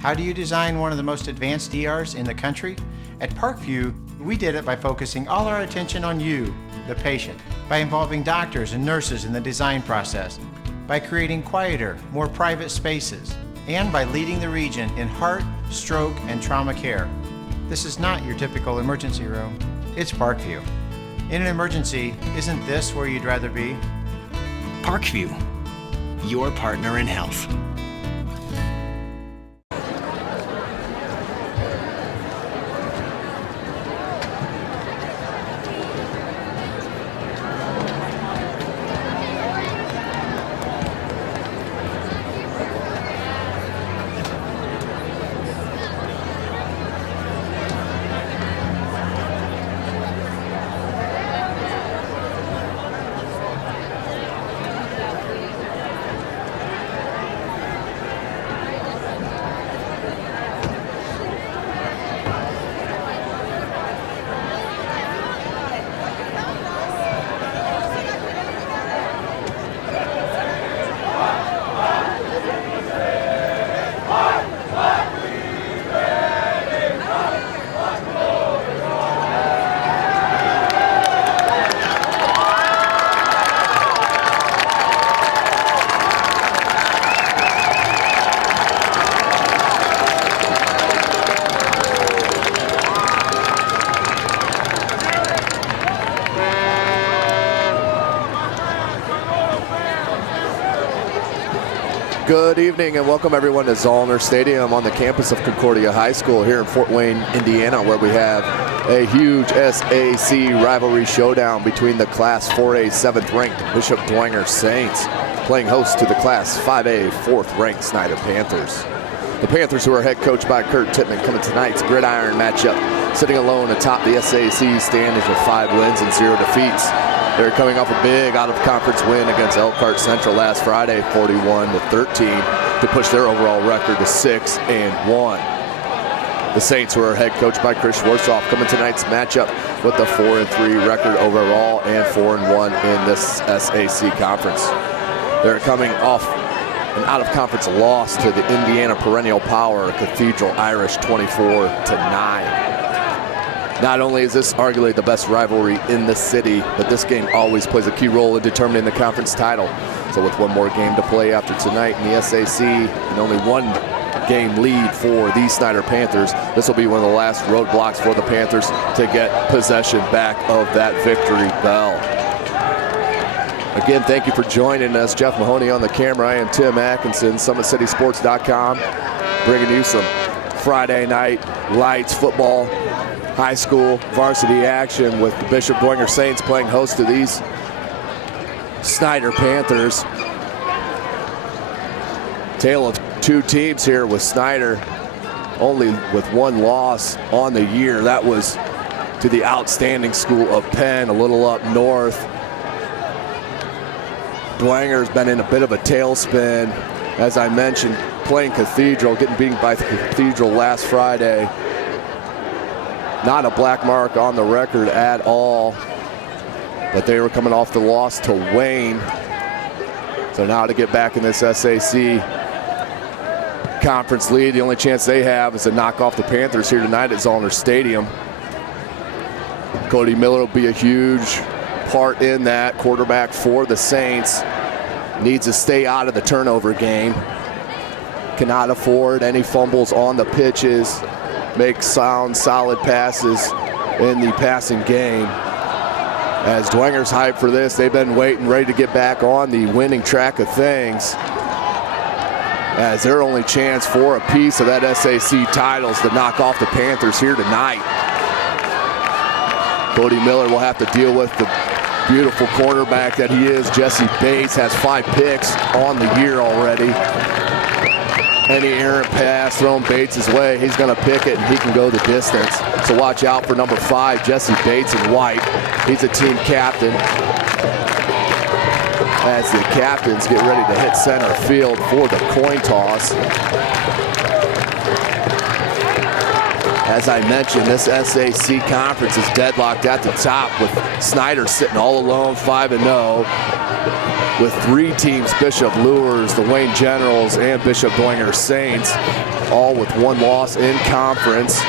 How do you design one of the most advanced ERs in the country? At Parkview, we did it by focusing all our attention on you, the patient, by involving doctors and nurses in the design process, by creating quieter, more private spaces, and by leading the region in heart, stroke, and trauma care. This is not your typical emergency room. It's Parkview. In an emergency, isn't this where you'd rather be? Parkview, your partner in health. Good evening and welcome everyone to Zollner Stadium on the campus of Concordia High School here in Fort Wayne, Indiana, where we have a huge SAC rivalry showdown between the Class 4A 7th ranked Bishop Dwenger Saints playing host to the Class 5A 4th ranked Snider Panthers. The Panthers, who are head coached by Kurt Tittman, come in tonight's gridiron matchup, sitting alone atop the SAC standings with 5 wins and 0 defeats. They're coming off a big out-of-conference win against Elkhart Central last Friday, 41-13, to push their overall record to 6-1. The Saints, who are head coached by Chris Schwarzhoff, come in tonight's matchup with a 4-3 record overall and 4-1 in this SAC conference. They're coming off an out-of-conference loss to the Indiana perennial power Cathedral Irish, 24-9. Not only is this arguably the best rivalry in the city, but this game always plays a key role in determining the conference title. So with one more game to play after tonight in the SAC and only one game lead for the Snider Panthers, this will be one of the last roadblocks for the Panthers to get possession back of that victory bell. Again, thank you for joining us. Jeff Mahoney on the camera. I am Tim Atkinson, SummitCitySports.com, bringing you some Friday night lights football, high school varsity action with the Bishop Dwenger Saints playing host to these Snider Panthers. Tale of two teams here with Snider only with one loss on the year. That was to the outstanding school of Penn, a little up north. Dwenger's been in a bit of a tailspin. As I mentioned, playing Cathedral, getting beaten by the Cathedral last Friday. Not a black mark on the record at all, but they were coming off the loss to Wayne. So now to get back in this SAC conference lead, the only chance they have is to knock off the Panthers here tonight at Zollner Stadium. Cody Miller will be a huge part in that. Quarterback for the Saints needs to stay out of the turnover game. Cannot afford any fumbles on the pitches. Make sound, solid passes in the passing game. As Dwenger's hyped for this, they've been waiting, ready to get back on the winning track of things, as their only chance for a piece of that SAC title is to knock off the Panthers here tonight. Cody Miller will have to deal with the beautiful cornerback that he is. Jesse Bates has 5 picks on the year already. Any errant pass thrown Bates' way, he's going to pick it and he can go the distance. So watch out for number 5, Jesse Bates in white. He's a team captain. As the captains get ready to hit center field for the coin toss. As I mentioned, this SAC conference is deadlocked at the top with Snider sitting all alone, 5-0. with 3 teams, Bishop Lures, the Wayne Generals, and Bishop Dwenger Saints, all with 1 loss in conference.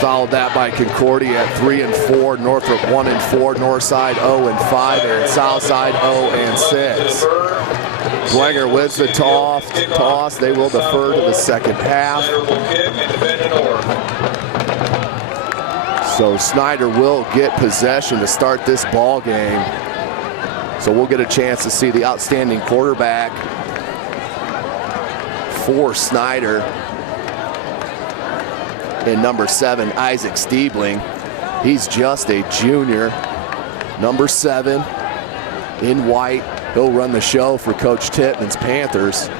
Followed that by Concordia at 3-4, Northrop 1-4, Northside 0-5, and Southside 0-6. Dwenger wins the toss. They will defer to the second half. So Snider will get possession to start this ball game. So we'll get a chance to see the outstanding quarterback for Snider in number 7, Isaac Stiebling. He's just a junior. Number 7 in white. He'll run the show for Coach Tittman's Panthers.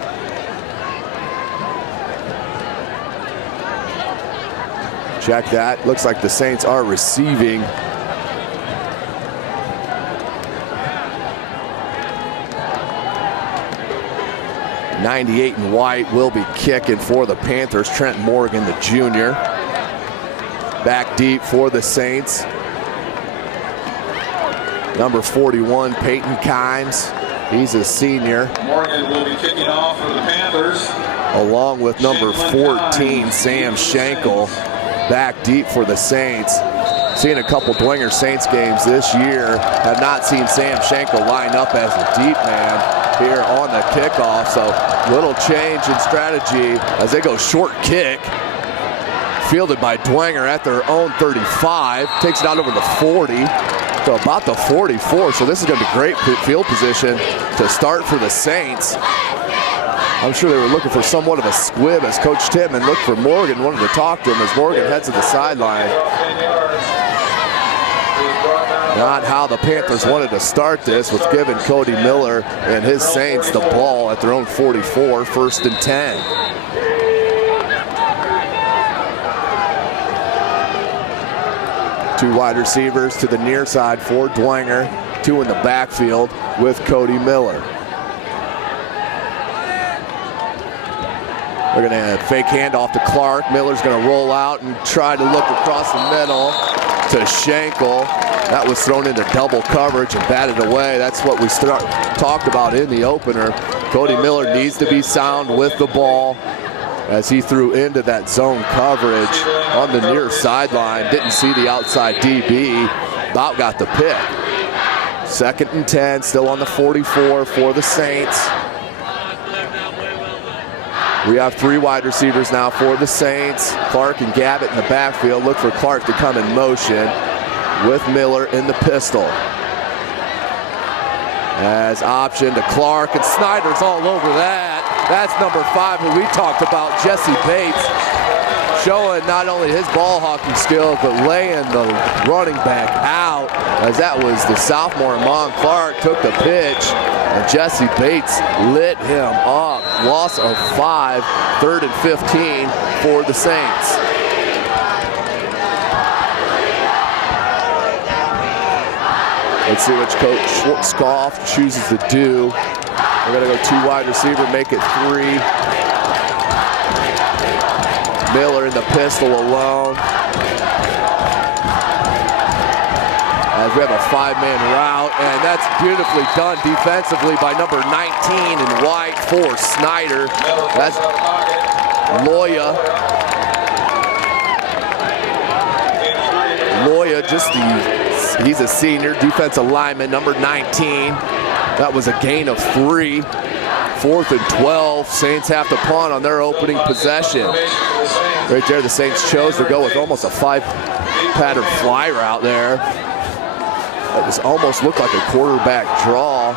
Check that. Looks like the Saints are receiving. '98 in white will be kicking for the Panthers. Trent Morgan, the junior. Back deep for the Saints. Number 41, Peyton Kimes. He's a senior. Morgan will be kicking off for the Panthers. Along with number 14, Sam Schenkel. Back deep for the Saints. Seen a couple Dwenger Saints games this year. Have not seen Sam Schenkel line up as a deep man here on the kickoff. So little change in strategy as they go short kick. Fielded by Dwenger at their own 35. Takes it out over the 40 to about the 44. So this is going to be great field position to start for the Saints. I'm sure they were looking for somewhat of a squib as Coach Tittman looked for Morgan, wanted to talk to him as Morgan heads to the sideline. Not how the Panthers wanted to start this, was giving Cody Miller and his Saints the ball at their own 44, 1st and 10. Two wide receivers to the near side for Dwenger. 2 in the backfield with Cody Miller. They're going to fake handoff to Clark. Miller's going to roll out and try to look across the middle to Schenkel. That was thrown into double coverage and batted away. That's what we talked about in the opener. Cody Miller needs to be sound with the ball as he threw into that zone coverage on the near sideline. Didn't see the outside DB. About got the pick. 2nd and 10, still on the 44 for the Saints. We have 3 wide receivers now for the Saints. Clark and Gabbett in the backfield. Look for Clark to come in motion with Miller in the pistol. As option to Clark, and Snider's all over that. That's number 5 who we talked about, Jesse Bates, showing not only his ball hawking skills, but laying the running back out, as that was the sophomore Amon Clark took the pitch, and Jesse Bates lit him up. Loss of 5, 3rd and 15 for the Saints. Let's see what Coach Schwartzkopf chooses to do. We're going to go 2 wide receiver, make it 3. Miller in the pistol alone. As we have a 5-man route, and that's beautifully done defensively by number 19 in white for Snider. That's Loya. Loya, he's a senior defensive lineman, number 19. That was a gain of 3. 4th and 12. Saints have to punt on their opening possession. Right there, the Saints chose to go with almost a 5-pattern fly route there. It was almost looked like a quarterback draw,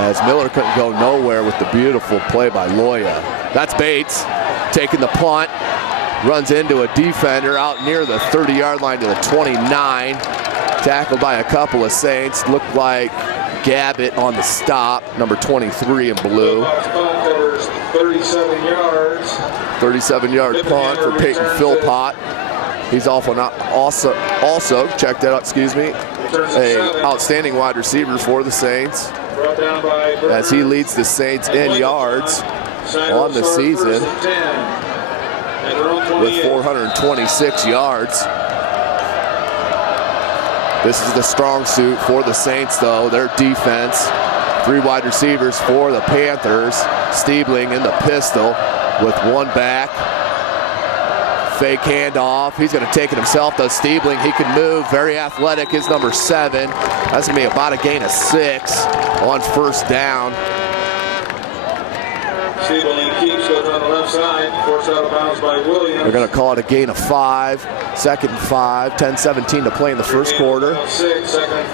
as Miller couldn't go nowhere with the beautiful play by Loya. That's Bates taking the punt. Runs into a defender out near the 30-yard line to the 29. Tackled by a couple of Saints. Looked like Gabbett on the stop, number 23 in blue. 37 yards. 37-yard punt for Peyton Philpott. He's also, check that out, excuse me, a outstanding wide receiver for the Saints, as he leads the Saints in yards on the season with 426 yards. This is the strong suit for the Saints, though. Their defense. 3 wide receivers for the Panthers. Stiebling in the pistol with one back. Fake handoff. He's going to take it himself, does Stiebling. He can move. Very athletic is number 7. That's going to be about a gain of 6 on first down. Stiebling keeps goes on the left side. Forced out of bounds by Williams. They're going to call it a gain of 5. 2nd and 5. 10-17 to play in the first quarter. 6, 2nd and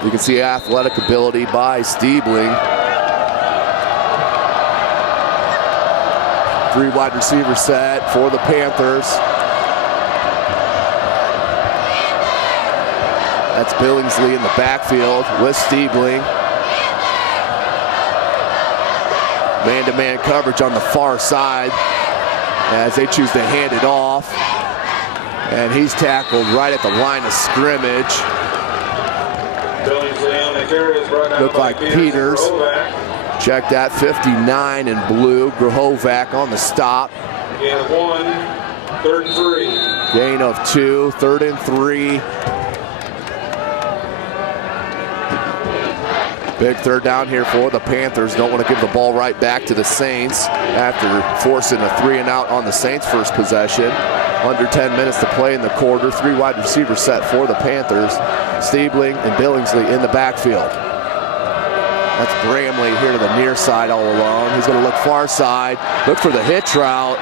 4. You can see athletic ability by Stiebling. 3 wide receiver set for the Panthers. That's Billingsley in the backfield with Stiebling. Man-to-man coverage on the far side as they choose to hand it off. And he's tackled right at the line of scrimmage. Billingsley on the carry is brought down Looked by like Peters. Check that, 59 in blue. Grahovac on the stop. Gain of 1, 3rd and 3. Gain of 2, 3rd and 3. Big third down here for the Panthers. Don't want to give the ball right back to the Saints after forcing a 3 and out on the Saints' first possession. Under 10 minutes to play in the quarter. 3 wide receivers set for the Panthers. Stiebling and Billingsley in the backfield. That's Bramley here to the near side all along. He's going to look far side. Look for the hitch route.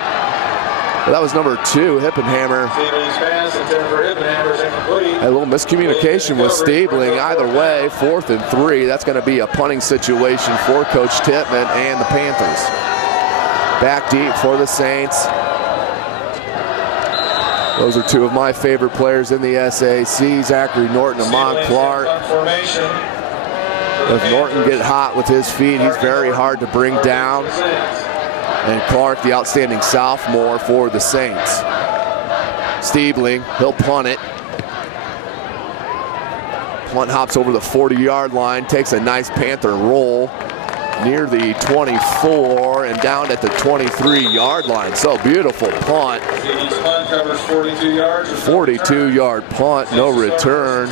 Well, that was number 2, Hippenhammer. Stiebling pass intended for Hippenhammer is incomplete. A little miscommunication with Stiebling. Either way, 4th and 3. That's going to be a punting situation for Coach Tippmann and the Panthers. Back deep for the Saints. Those are 2 of my favorite players in the SAC, Zachary Norton and Amon Clark. If Norton get hot with his feet, he's very hard to bring down. And Clark, the outstanding sophomore for the Saints. Stiebling, he'll punt it. Punt hops over the 40-yard line, takes a nice Panther roll near the 24 and down at the 23-yard line. So beautiful punt. 42-yard punt, no return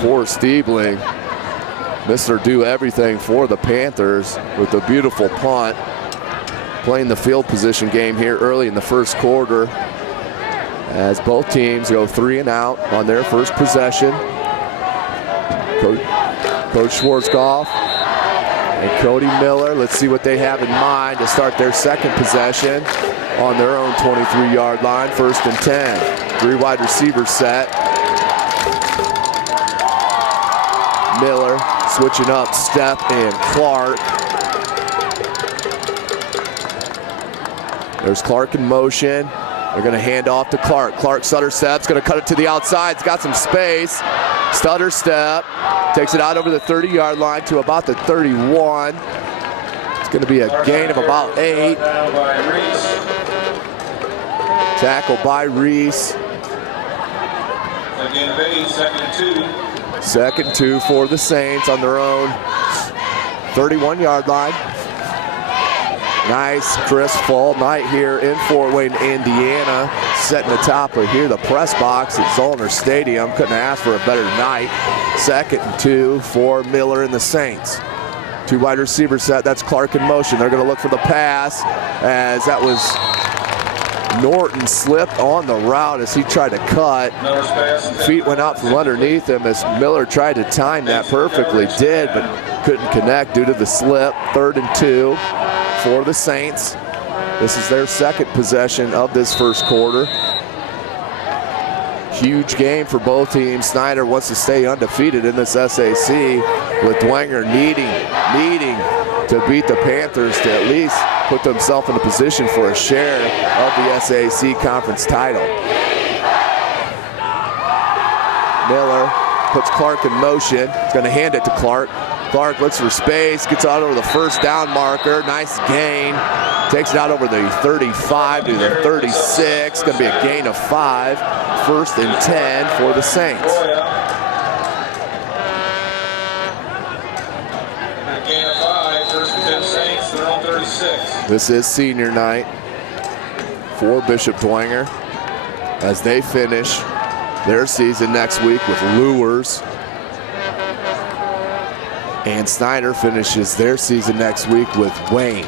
for Stiebling. Mr. Do everything for the Panthers with a beautiful punt. Playing the field position game here early in the first quarter as both teams go 3 and out on their first possession. Coach Schwarzkopf and Cody Miller, let's see what they have in mind to start their second possession on their own 23-yard line. 1st and 10. 3 wide receivers set. Miller switching up, Step and Clark. There's Clark in motion. They're going to hand off to Clark. Clark stutter steps, going to cut it to the outside. He's got some space. Stutter step. Takes it out over the 30-yard line to about the 31. It's going to be a gain of about 8. Tackle by Reese. Again, 2nd and 2. 2nd and 2 for the Saints on their own 31-yard line. Nice, crisp fall night here in Fort Wayne, Indiana. Setting the top of here, the press box at Zollner Stadium. Couldn't ask for a better night. 2nd and 2 for Miller and the Saints. 2 wide receivers set. That's Clark in motion. They're going to look for the pass as that was Norton slipped on the route as he tried to cut. Feet went out from underneath him as Miller tried to time that perfectly. Did, but couldn't connect due to the slip. 3rd and 2 for the Saints. This is their 2nd possession of this first quarter. Huge game for both teams. Snider wants to stay undefeated in this SAC, with Dwenger needing to beat the Panthers to at least put themselves in a position for a share of the SAC conference title. Miller puts Clark in motion. He's going to hand it to Clark. Clark looks for space, gets out over the 1st down marker. Nice gain. Takes it out over the 35 to the 36. Going to be a gain of 5. 1st and 10 for the Saints. Gain of 5. 1st and 10 Saints. They're on 36. This is senior night for Bishop Dwenger as they finish their season next week with Lures. And Snider finishes their season next week with Wayne.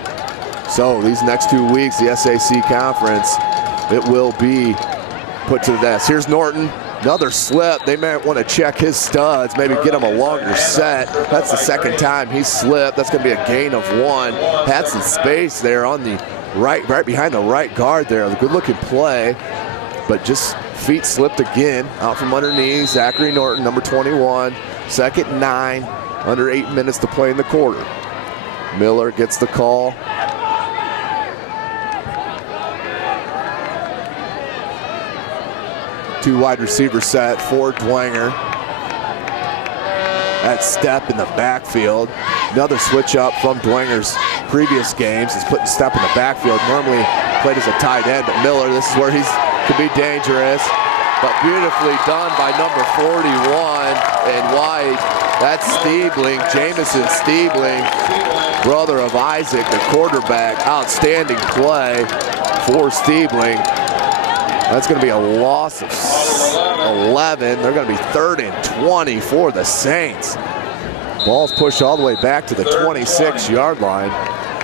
So these next 2 weeks, the SAC conference, it will be put to the test. Here's Norton, another slip. They might want to check his studs, maybe get him a longer set. That's the second time he slipped. That's going to be a gain of 1. Had some space there on the right behind the right guard there. A good looking play, but just feet slipped again. Out from underneath, Zachary Norton, number 21. Second and 9, under 8 minutes to play in the quarter. Miller gets the call. Two wide receiver set for Dwenger. That step in the backfield. Another switch up from Dwenger's previous games. He's putting step in the backfield. Normally played as a tight end, but Miller, this is where he could be dangerous. But beautifully done by number 41 and wide. That's Stiebling, Jamison Stiebling, brother of Isaac, the quarterback. Outstanding play for Stiebling. That's going to be a loss of 11. They're going to be 3rd and 20 for the Saints. Ball's pushed all the way back to the 26-yard line.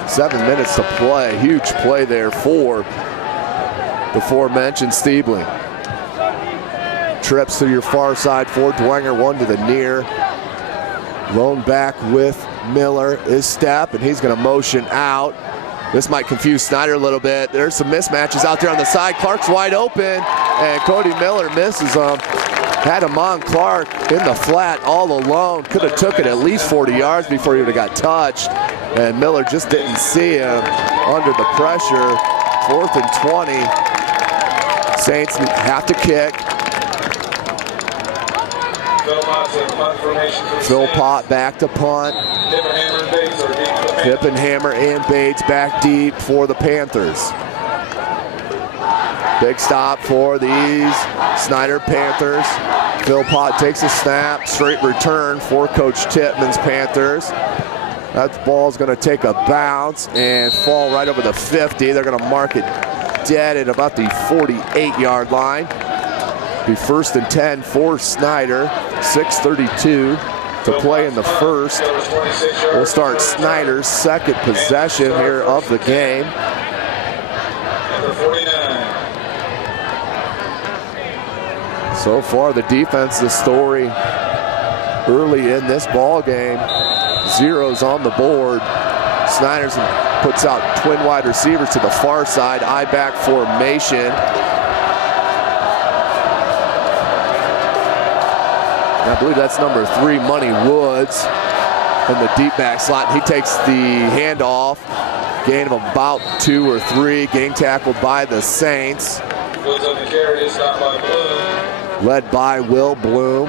7 minutes to play. Huge play there for the aforementioned Stiebling. Trips to your far side for Dwenger, one to the near. Lone back with Miller is step, and he's going to motion out. This might confuse Snider a little bit. There's some mismatches out there on the side. Clark's wide open, and Cody Miller misses him. Had him on Clark in the flat all alone. Could have took it at least 40 yards before he would have got touched. And Miller just didn't see him under the pressure. 4th and 20. Saints have to kick. Philpott back to punt. Hippenhammer and Bates back deep for the Panthers. Big stop for these Snider Panthers. Philpott takes a snap, straight return for Coach Tippmann's Panthers. That ball's going to take a bounce and fall right over the 50. They're going to mark it dead at about the 48-yard line. Be 1st and 10 for Snider. 6:32 to play in the first. We'll start Snider's second possession here of the game. So far, the defense, the story early in this ball game. Zeros on the board. Snider puts out twin wide receivers to the far side. I-back formation. I believe that's number 3, Money Woods, in the deep back slot. He takes the handoff. Gain of about 2 or 3. Game tackled by the Saints. Woods on the carry, it's not by Bloom. Led by Will Bloom.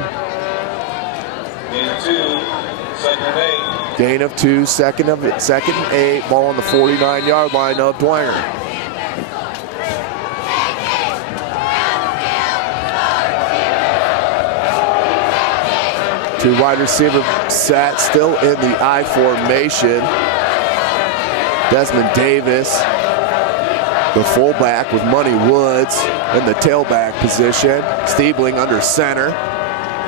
Gain of 2, 2nd and 8. Gain of 2, second and 8. Ball on the 49-yard line of Dwenger. Two wide receiver set, still in the I formation. Desmond Davis, the fullback, with Money Woods in the tailback position. Stiebling under center.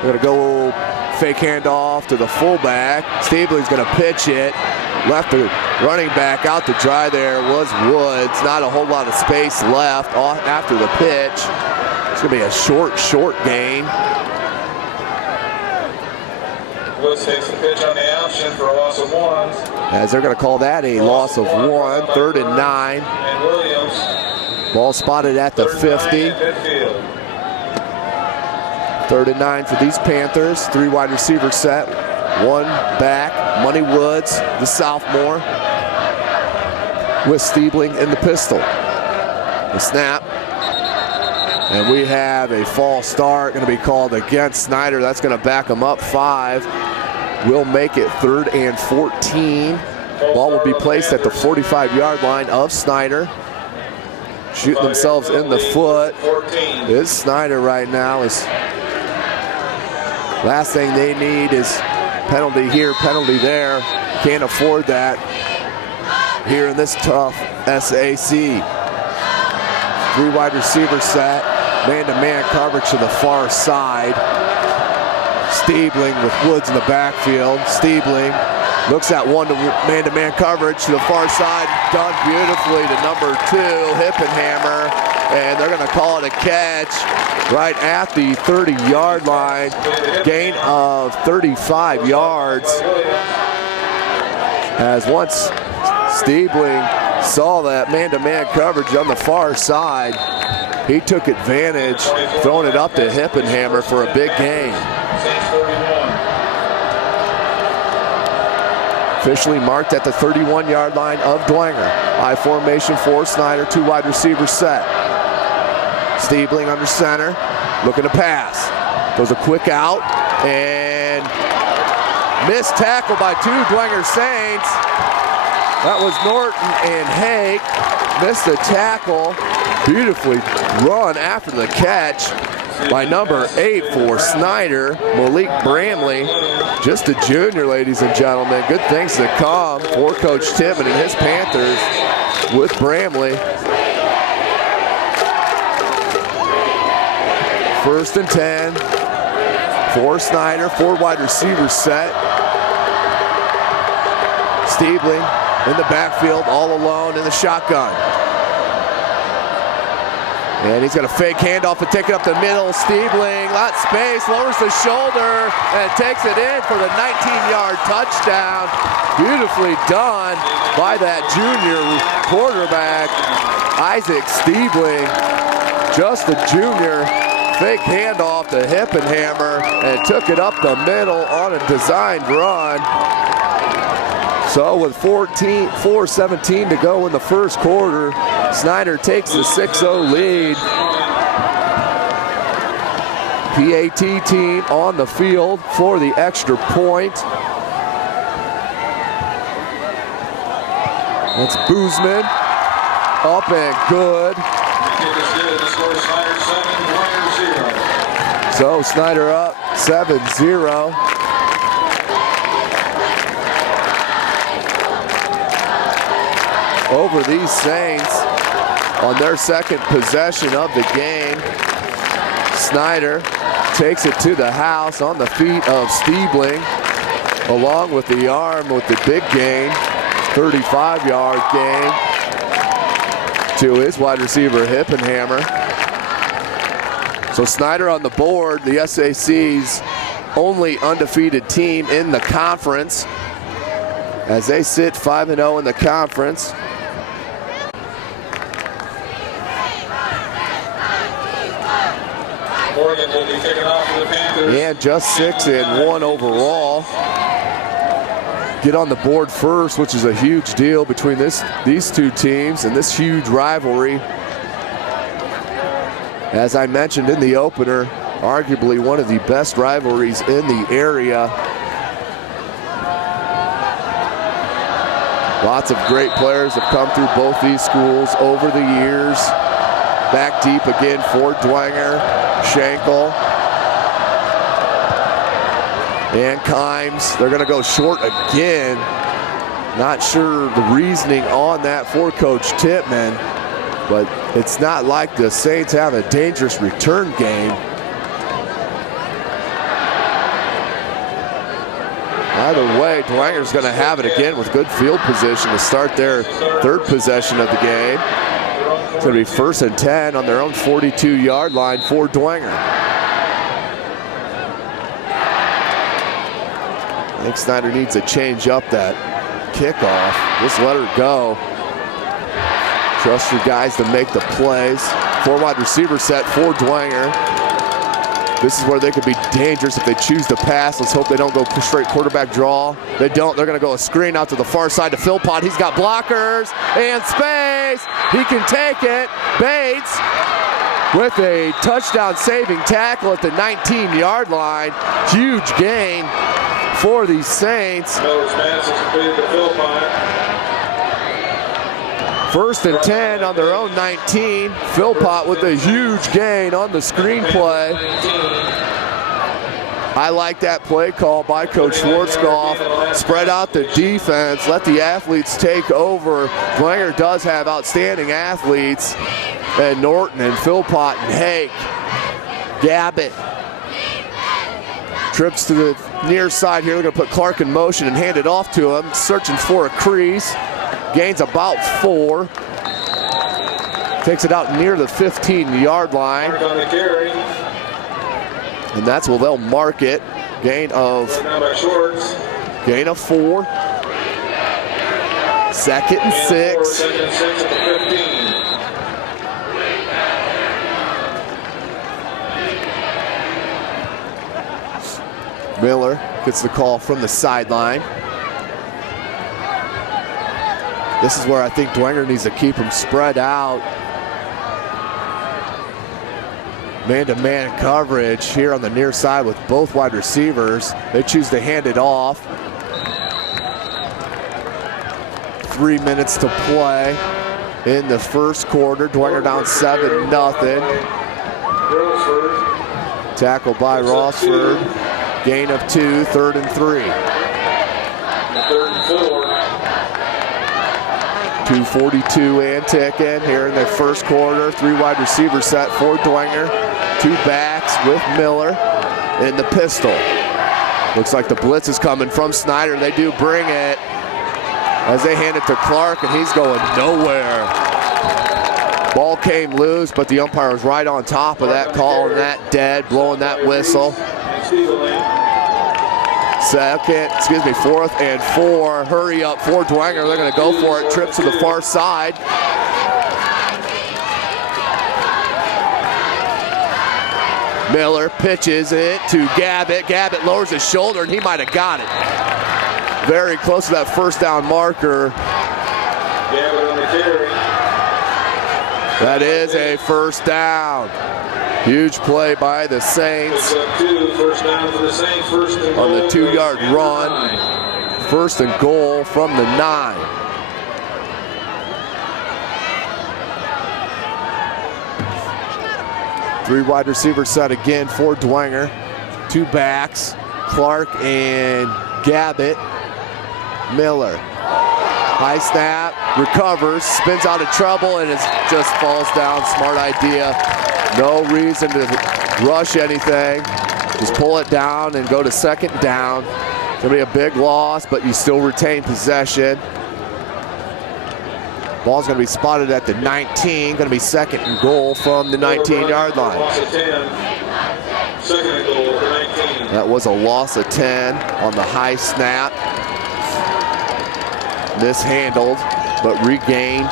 We're going to go fake handoff to the fullback. Stiebling's going to pitch it. Left the running back out to dry there was Woods. Not a whole lot of space left after the pitch. It's going to be a short gain. Woods takes the pitch on the option for a loss of 1. As they're going to call that a loss of 1. 3rd and 9. And Williams. Ball spotted at the 50. 3rd and 9 for these Panthers. 3 wide receiver set. 1 back. Money Woods, the sophomore, with Stiebling in the pistol. The snap. And we have a false start going to be called against Snider. That's going to back him up 5. We'll make it 3rd and 14. Ball will be placed at the 45-yard line of Snider. Shooting themselves in the foot is Snider right now. Last thing they need is penalty here, penalty there. Can't afford that here in this tough SAC. 3 wide receiver set. man-to-man coverage to the far side. Stiebling with Woods in the backfield. Stiebling looks at man-to-man coverage to the far side. Done beautifully to number 2, Hippenhammer. And they're going to call it a catch right at the 30-yard line. Gain of 35 yards. As once Stiebling saw that man-to-man coverage on the far side, he took advantage, throwing it up to Hippenhammer for a big gain. Officially marked at the 31-yard line of Dwenger. I formation for Snider, 2 wide receivers set. Stiebling under center, looking to pass. Goes a quick out, and missed tackle by 2 Dwenger Saints. That was Norton and Hake. Missed the tackle. Beautifully run after the catch by number 8 for Snider, Malik Bramley. Just a junior, ladies and gentlemen. Good things to come for Coach Tittman and his Panthers with Bramley. 1st and 10 for Snider, 4 wide receivers set. Stiebling in the backfield, all alone in the shotgun. And he's got a fake handoff and take it up the middle. Stiebling, lot space, lowers the shoulder, and takes it in for the 19-yard touchdown. Beautifully done by that junior quarterback, Isaac Stiebling. Just a junior. Fake handoff to Hippenhammer and took it up the middle on a designed run. So with 4:17 to go in the first quarter, Snider takes the 6-0 lead. PAT team on the field for the extra point. That's Boozman. Up and good. So Snider up 7-0. Over these Saints on their second possession of the game. Snider takes it to the house on the feet of Stiebling, along with the arm with the big gain, 35-yard gain to his wide receiver Hippenhammer. So Snider on the board, the SAC's only undefeated team in the conference, as they sit 5-0 in the conference. Morgan will be kicking off for the Panthers. And just 6-1 overall. Get on the board first, which is a huge deal between these two teams and this huge rivalry. As I mentioned in the opener, arguably one of the best rivalries in the area. Lots of great players have come through both these schools over the years. Back deep again for Dwenger, Schenkel, and Kimes. They're going to go short again. Not sure the reasoning on that for Coach Tittman, but it's not like the Saints have a dangerous return game. Either way, Dwenger's going to have it again with good field position to start their third possession of the game. It's going to be 1st and 10 on their own 42-yard line for Dwenger. I think Snider needs to change up that kickoff. Just let her go. Trust your guys to make the plays. 4 wide receiver set for Dwenger. This is where they could be dangerous if they choose to pass. Let's hope they don't go straight quarterback draw. They don't. They're going to go a screen out to the far side to Philpott. He's got blockers and space. He can take it. Bates with a touchdown saving tackle at the 19-yard line. Huge gain for the Saints. Miller's pass is completed to Philpott. 1st and 10 on their own 19. Philpott with a huge gain on the screenplay. I like that play call by Coach Schwarzkopf. Spread out the defense, let the athletes take over. Dwenger does have outstanding athletes. And Norton and Philpott and Hake. Gabbett trips to the near side here. They're going to put Clark in motion and hand it off to him. Searching for a crease. Gains about 4. Takes it out near the 15-yard line. And that's where they'll mark it. Gain of 4. 2nd and 6. Miller gets the call from the sideline. This is where I think Dwenger needs to keep him spread out. Man-to-man coverage here on the near side with both wide receivers. They choose to hand it off. 3 minutes to play in the first quarter. Dwenger down 7-0. Tackle by Rossford. Gain of 2, 3rd and 3. 3rd and 4. 2:42 and ticking here in the first quarter. 3 wide receiver set for Dwenger. 2 backs with Miller in the pistol. Looks like the blitz is coming from Snider. They do bring it as they hand it to Clark, and he's going nowhere. Ball came loose, but the umpire was right on top of that, calling that dead, blowing that whistle. 4th and 4. Hurry up for Dwenger. They're going to go for it. Trip to the far side. Miller pitches it to Gabbett. Gabbett lowers his shoulder, and he might have got it. Very close to that first down marker. Gabbett on the carry. That is a first down. Huge play by the Saints. First down for the Saints. On the 2-yard run. 1st and goal from the 9. Three wide receiver set again for Dwenger. 2 backs, Clark and Gabbett. Miller. High snap, recovers, spins out of trouble, and it just falls down. Smart idea. No reason to rush anything. Just pull it down and go to 2nd down. It's going to be a big loss, but you still retain possession. Ball's going to be spotted at the 19. Going to be 2nd and goal from the 19-yard line. Loss of 10. 2nd and goal for 19. That was a loss of 10 on the high snap. Mishandled, but regained.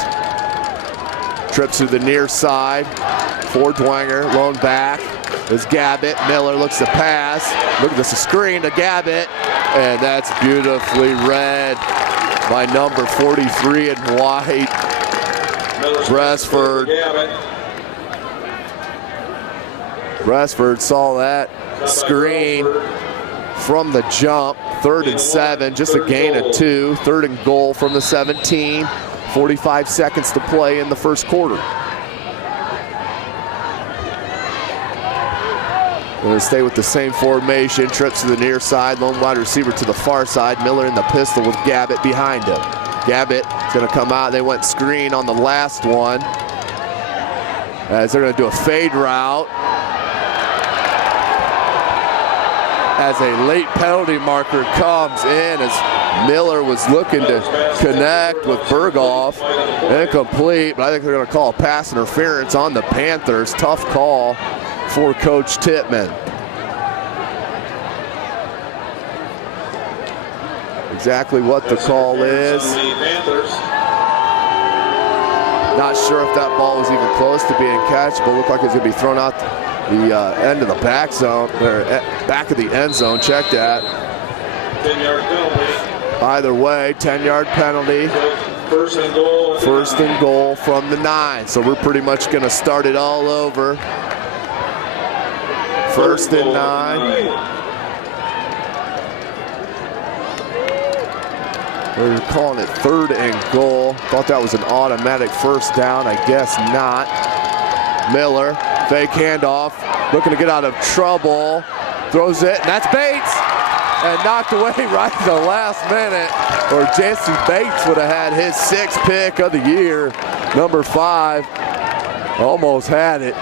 Trips to the near side for Dwenger. Lone back is Gabbett. Miller looks to pass. Look at this, a screen to Gabbett. And that's beautifully read by number 43 in white, Brasford. Brasford saw that screen from the jump. 3rd and 7, just a gain of 2. 3rd and goal from the 17. 45 seconds to play in the first quarter. Going to stay with the same formation. Trips to the near side. Lone wide receiver to the far side. Miller in the pistol with Gabbett behind him. Gabbett is going to come out. They went screen on the last one, as they're going to do a fade route. As a late penalty marker comes in, as Miller was looking to connect with Berghoff. Incomplete, but I think they're going to call a pass interference on the Panthers. Tough call for Coach Tittman. Exactly what the call is. Not sure if that ball was even close to being catchable. Looked like it was going to be thrown out the end of the back zone, or back of the end zone. Check that. 10-yard penalty. Either way, 10-yard penalty. 1st and goal. 1st and goal from the 9. So we're pretty much going to start it all over. 1st and 9. They're calling it 3rd and goal. Thought that was an automatic first down. I guess not. Miller, fake handoff, looking to get out of trouble. throws it, and that's Bates. And knocked away right at the last minute, or Jesse Bates would have had his 6th pick of the year. Number 5, almost had it.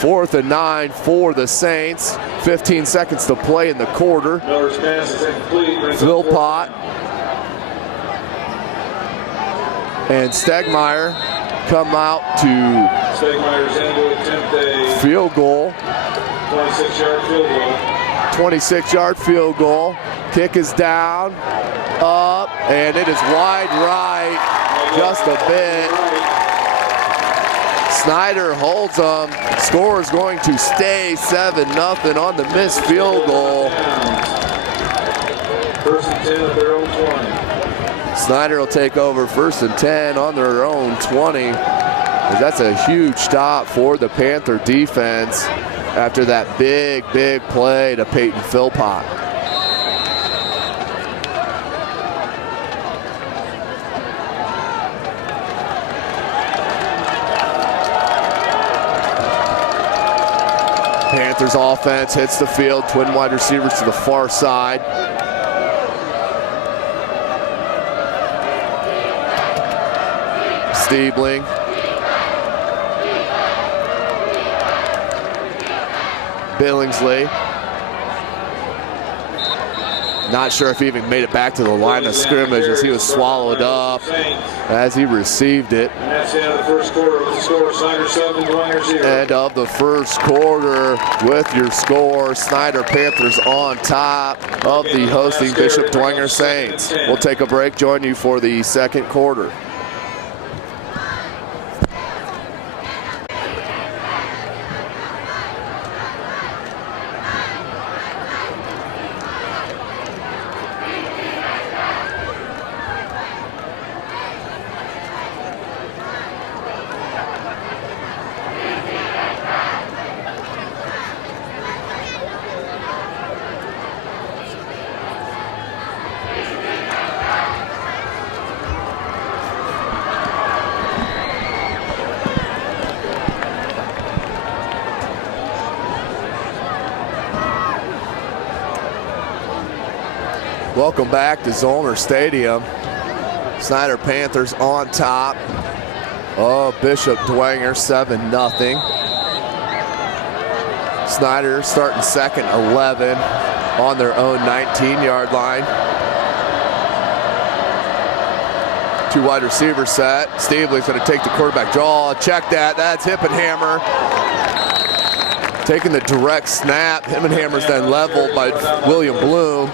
4th and 9 for the Saints. 15 seconds to play in the quarter. Miller's pass is incomplete. Philpott and Stegmeyer come out to Stegmeyer's in to attempt a field goal. 26-yard field goal. 26-yard field goal. Kick is down, up, and it is wide right, just a bit. Snider holds them. Score is going to stay 7-0 on the missed field goal. First and 10 at their own 20. Snider will take over 1st and 10 on their own 20. That's a huge stop for the Panther defense after that big play to Peyton Philpott. Panthers offense hits the field, twin wide receivers to the far side. Stiebling. Billingsley. Not sure if he even made it back to the line of scrimmage as he was swallowed up as he received it. And that's the end of the first quarter with the score. Snider 7, Dwenger 0. End of the first quarter with your score. Snider Panthers on top of the hosting Bishop Dwenger Saints. We'll take a break, join you for the second quarter. Welcome back to Zollner Stadium. Snider Panthers on top of Bishop Dwenger, 7-0. Snider starting second, 11 on their own 19-yard line. 2 wide receiver set. Stieble's going to take the quarterback draw. Check that. That's Hippenhammer. Taking the direct snap. Hippenhammer's then leveled by William Bloom,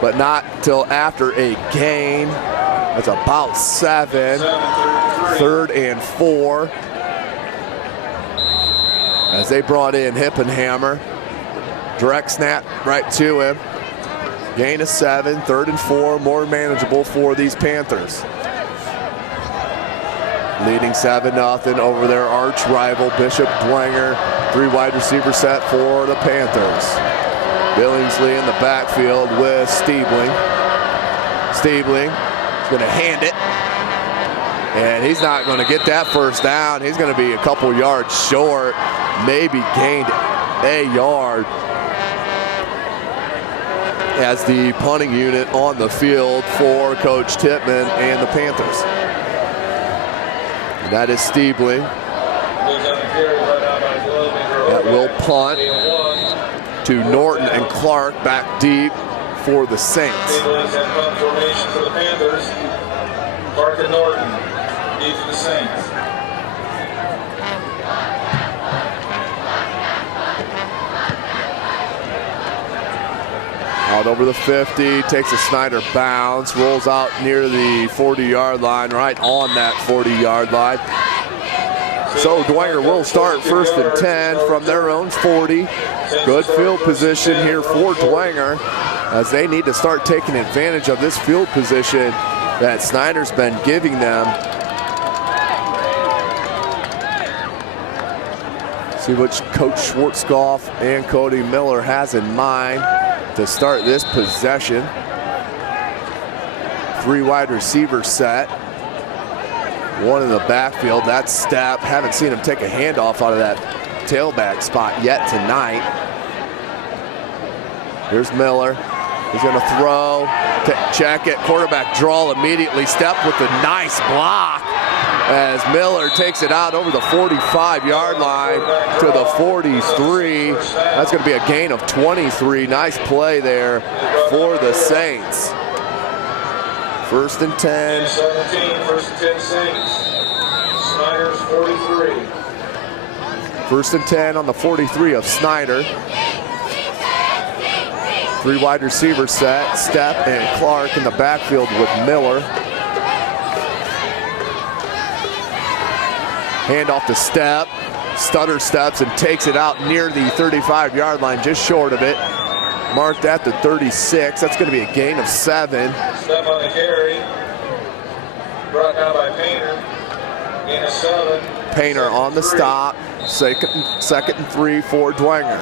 but not till after a gain. That's about 7. 3rd and 4. As they brought in Hippenhammer. Direct snap right to him. Gain of 7, 3rd and 4, more manageable for these Panthers. Leading 7-0 over their arch rival Bishop Dwenger. 3 wide receiver set for the Panthers. Billingsley in the backfield with Stiebling. Stiebling is going to hand it. And he's not going to get that first down. He's going to be a couple yards short. Maybe gained a yard. As the punting unit on the field for Coach Tippmann and the Panthers. And that is Stiebling. That will punt to Norton and Clark back deep for the Saints. Stiebling and punt formation for the Panthers. Clark and Norton deep for the Saints. Out over the 50, takes a Snider bounce, rolls out near the 40-yard line, right on that 40-yard line. So Dwenger will start 1st and 10 from their own 40. Good field position here for Dwenger as they need to start taking advantage of this field position that Snider's been giving them. See what Coach Schwarzkopf and Cody Miller has in mind to start this possession. 3 wide receiver set. 1 in the backfield. That's Stapp. Haven't seen him take a handoff out of that tailback spot yet tonight. Here's Miller. He's going to throw. Check it. Quarterback draw immediately. Step with a nice block as Miller takes it out over the 45-yard line to the 43. That's going to be a gain of 23. Nice play there for the Saints. First and 10. 17, first and 10 Saints. Snider's 43. First and 10 on the 43 of Snider. 3 wide receiver set. Step and Clark in the backfield with Miller. Hand off to Step. Stutter steps and takes it out near the 35-yard line, just short of it. Marked at the 36. That's going to be a gain of 7. Step on the carry. Brought down by Painter. Gain of 7. Painter on the stop. Second and 3 for Dwenger.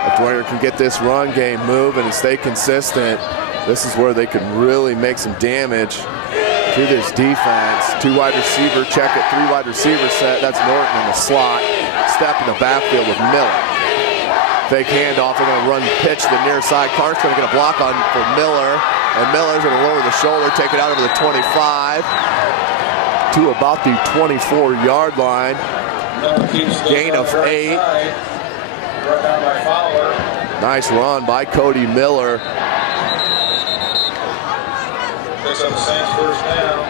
If Dwenger can get this run game moving and stay consistent, this is where they can really make some damage to this defense. 2 wide receiver, check it, 3 wide receiver set. That's Norton in the slot. Step in the backfield with Miller. Fake handoff, they're going to run pitch to the near side. Clark's going to get a block on for Miller, and Miller's going to lower the shoulder, take it out over the 25 to about the 24-yard line. Gain of 8. Nice run by Cody Miller. Picks up the Saints first down.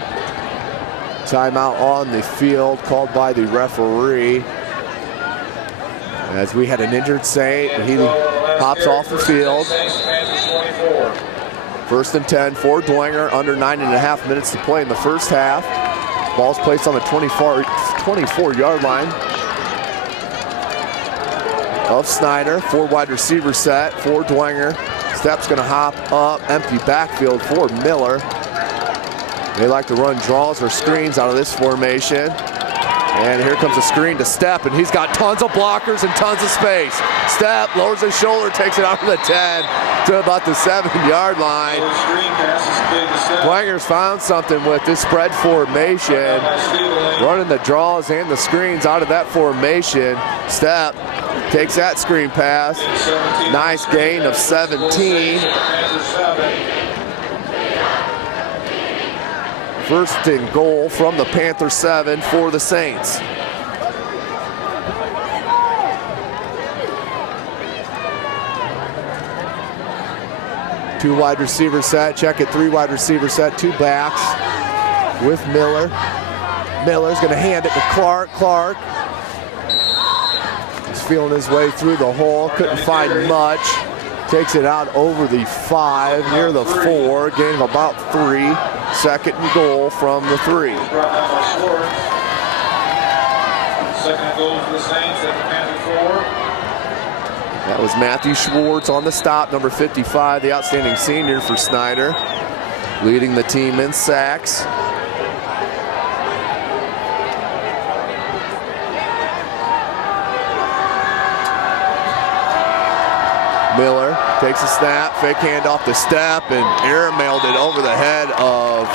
Timeout on the field called by the referee. As we had an injured Saint, he hops off the field. First and 10 for Dwenger, under 9.5 minutes to play in the first half. Ball's placed on the 24-yard line of Snider. 4 wide receiver set for Dwenger. Step's going to hop up, empty backfield for Miller. They like to run draws or screens out of this formation. And here comes a screen to Step, and he's got tons of blockers and tons of space. Step lowers his shoulder, takes it out from the 10 to about the 7-yard line. Dwenger's found something with this spread formation, running the draws and the screens out of that formation. Step takes that screen pass. Nice gain of 17. First and goal from the Panther 7 for the Saints. Two wide receiver set, check it, 3 wide receiver set, 2 backs with Miller. Miller's gonna hand it to Clark. Clark is feeling his way through the hole, couldn't find much. Takes it out over the 5, near the 4, gain of about 3. Second and goal from the 3. Second goal for the Saints at the Panther 4. That was Matthew Schwartz on the stop, number 55, the outstanding senior for Snider, leading the team in sacks. Miller takes a snap, fake handoff to Step, and airmailed it over the head of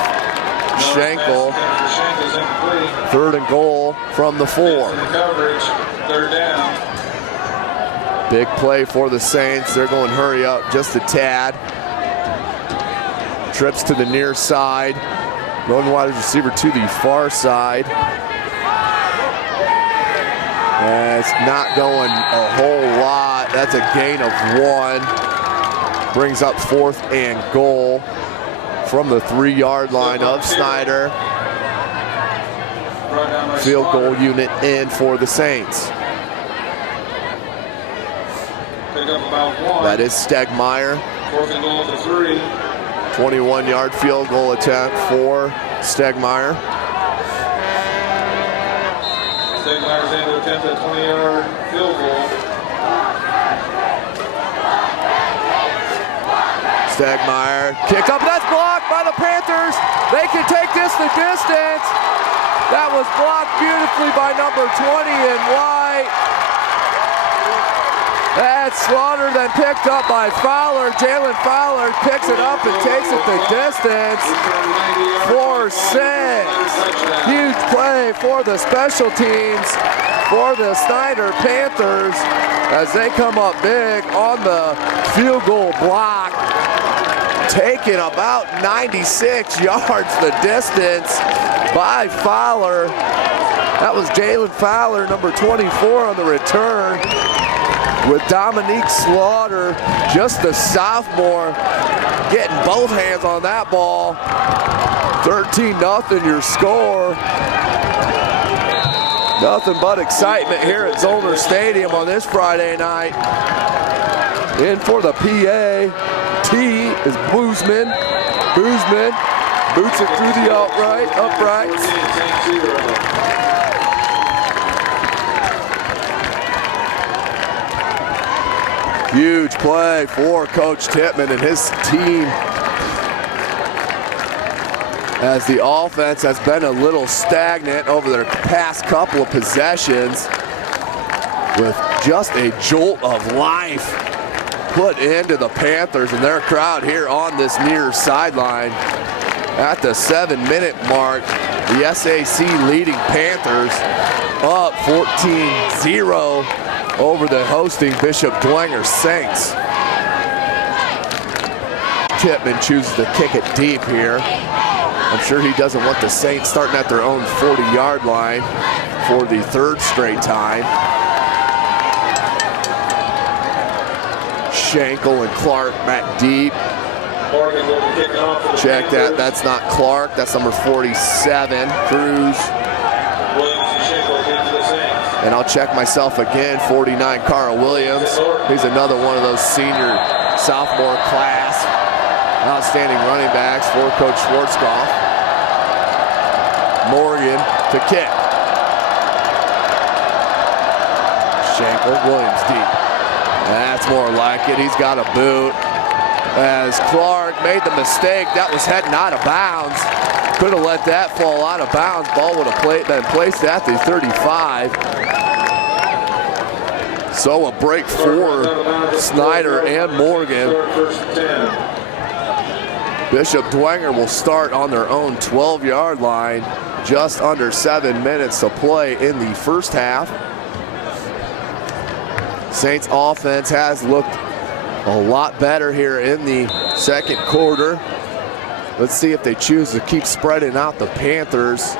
Schenkel. Third and goal from the 4. Third down. Big play for the Saints. They're going hurry up just a tad. Trips to the near side. One wide receiver to the far side. And it's not going a whole lot. That's a gain of 1. Brings up 4th and goal from the 3-yard line of Snider. Field goal unit in for the Saints. That is Stegmeyer. 4th and goal to 3. 21-yard field goal attempt for Stegmeyer. Stegmeyer's in to attempt a 20-yard field goal. Stegmeyer kicked up, that's blocked by the Panthers. They can take this the distance. That was blocked beautifully by number 20 in white. That's Slaughter, then picked up by Fowler. Jalen Fowler picks it up and takes it the distance for 6. Huge play for the special teams for the Snider Panthers. as they come up big on the field goal block, taking about 96 yards the distance by Fowler. That was Jalen Fowler, number 24 on the return, with Dominique Slaughter, just a sophomore, getting both hands on that ball. 13-0 your score. Nothing but excitement here at Zollner Stadium on this Friday night. In for the PA, T is Boozman. Boozman boots it through the uprights. Huge play for Coach Tippmann and his team, as the offense has been a little stagnant over their past couple of possessions, with just a jolt of life put into the Panthers and their crowd here on this near sideline. At the 7-minute mark, the SAC leading Panthers up 14-0 over the hosting Bishop Dwenger Saints. Tippmann chooses to kick it deep here. I'm sure he doesn't want the Saints starting at their own 40-yard line for the third straight time. Schenkel and Clark back deep. Check that, that's not Clark, that's number 47, Cruz. And I'll check myself again, 49, Carl Williams. He's another one of those senior sophomore class outstanding running backs for Coach Schwarzkopf. Morgan to kick. Schenkel, Williams deep. That's more like it, he's got a boot. As Clark made the mistake, that was heading out of bounds. Could have let that fall out of bounds. Ball would have been placed at the 35. So a break for Snider and Morgan. Bishop Dwenger will start on their own 12-yard line. Just under 7 minutes to play in the first half. Saints offense has looked a lot better here in the second quarter. Let's see if they choose to keep spreading out the Panthers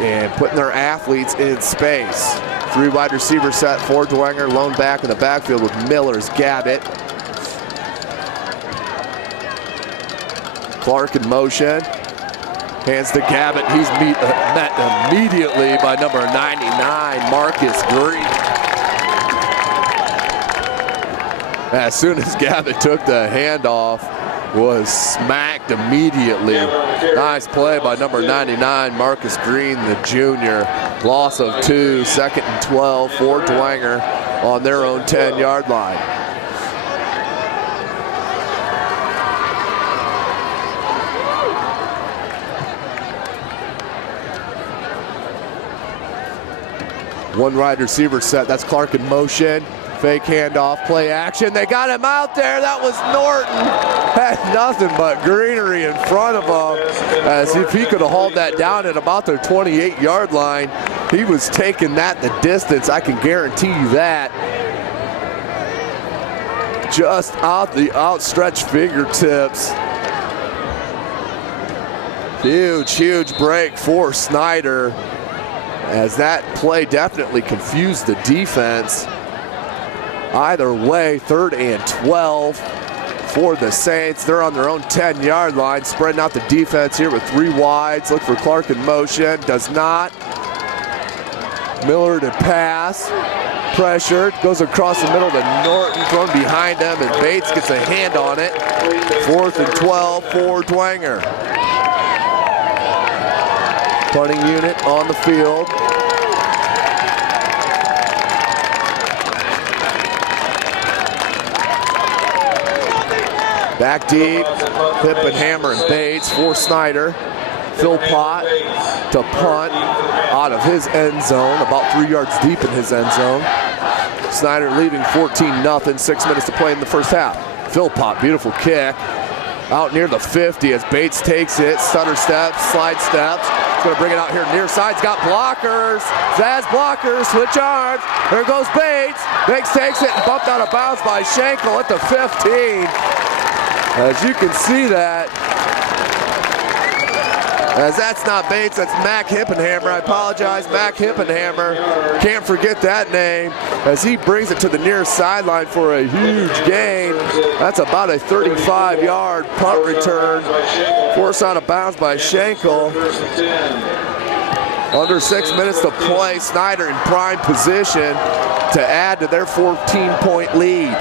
and putting their athletes in space. 3 wide receiver set for Dwenger, lone back in the backfield with Miller's Gabbett. Clark in motion, hands to Gabbett. He's met immediately by number 99, Marcus Green. As soon as Gabbett took the handoff, was smacked immediately. Nice play by number 99, Marcus Green, the junior. Loss of 2, 2nd and 12 for Dwenger on their own 10-yard line. One wide receiver set, that's Clark in motion. Fake handoff, play action. They got him out there. That was Norton. Had nothing but greenery in front of him. As if he could have hauled that down at about their 28-yard line. He was taking that the distance, I can guarantee you that. Just out the outstretched fingertips. Huge, huge break for Snider, as that play definitely confused the defense. Either way, 3rd and 12 for the Saints. They're on their own 10-yard line, spreading out the defense here with 3 wides. Look for Clark in motion, does not. Miller to pass, pressured, goes across the middle to Norton, thrown behind him, and Bates gets a hand on it. 4th and 12 for Dwenger. Punting unit on the field. Back deep, Hippenhammer and Bates for Snider. Philpott to punt out of his end zone, about 3 yards deep in his end zone. Snider leading 14-0, 6 minutes to play in the first half. Philpott, beautiful kick, out near the 50 as Bates takes it, stutter steps, slide steps, He's going to bring it out here near side. He's got blockers. Zaz blockers. Switch arms. There goes Bates. Bates takes it and bumped out of bounds by Schenkel at the 15. As you can see that. As that's not Bates, that's Mac Hippenhammer. I apologize, Mac Hippenhammer. Can't forget that name as he brings it to the near sideline for a huge gain. That's about a 35-yard punt return. Forced out of bounds by Schenkel. Under 6 minutes to play. Snider in prime position to add to their 14-point lead.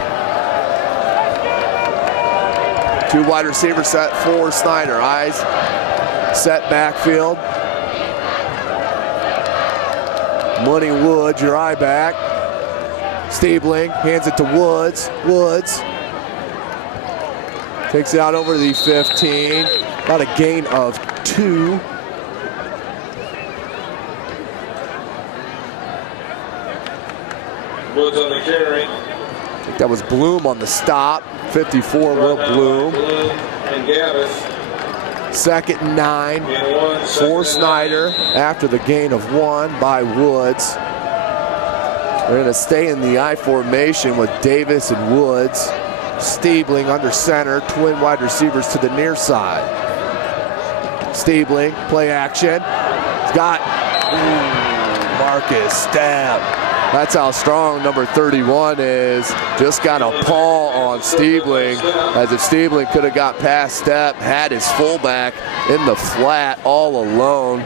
2 wide receiver set for Snider. Eyes set backfield. Money Woods, your eye back. Stabling, hands it to Woods. Woods takes it out over the 15. About a gain of 2. Woods on the carry. I think that was Bloom on the stop. 54, Will Bloom. And Gavis. 2nd and 9 for Snider after the gain of 1 by Woods. They're going to stay in the I formation with Davis and Woods. Stabling under center, twin wide receivers to the near side. Stabling, play action. He's got Marcus stab. That's how strong number 31 is. Just got a paw on Stabling, as if Stabling could have got past step, had his fullback in the flat all alone.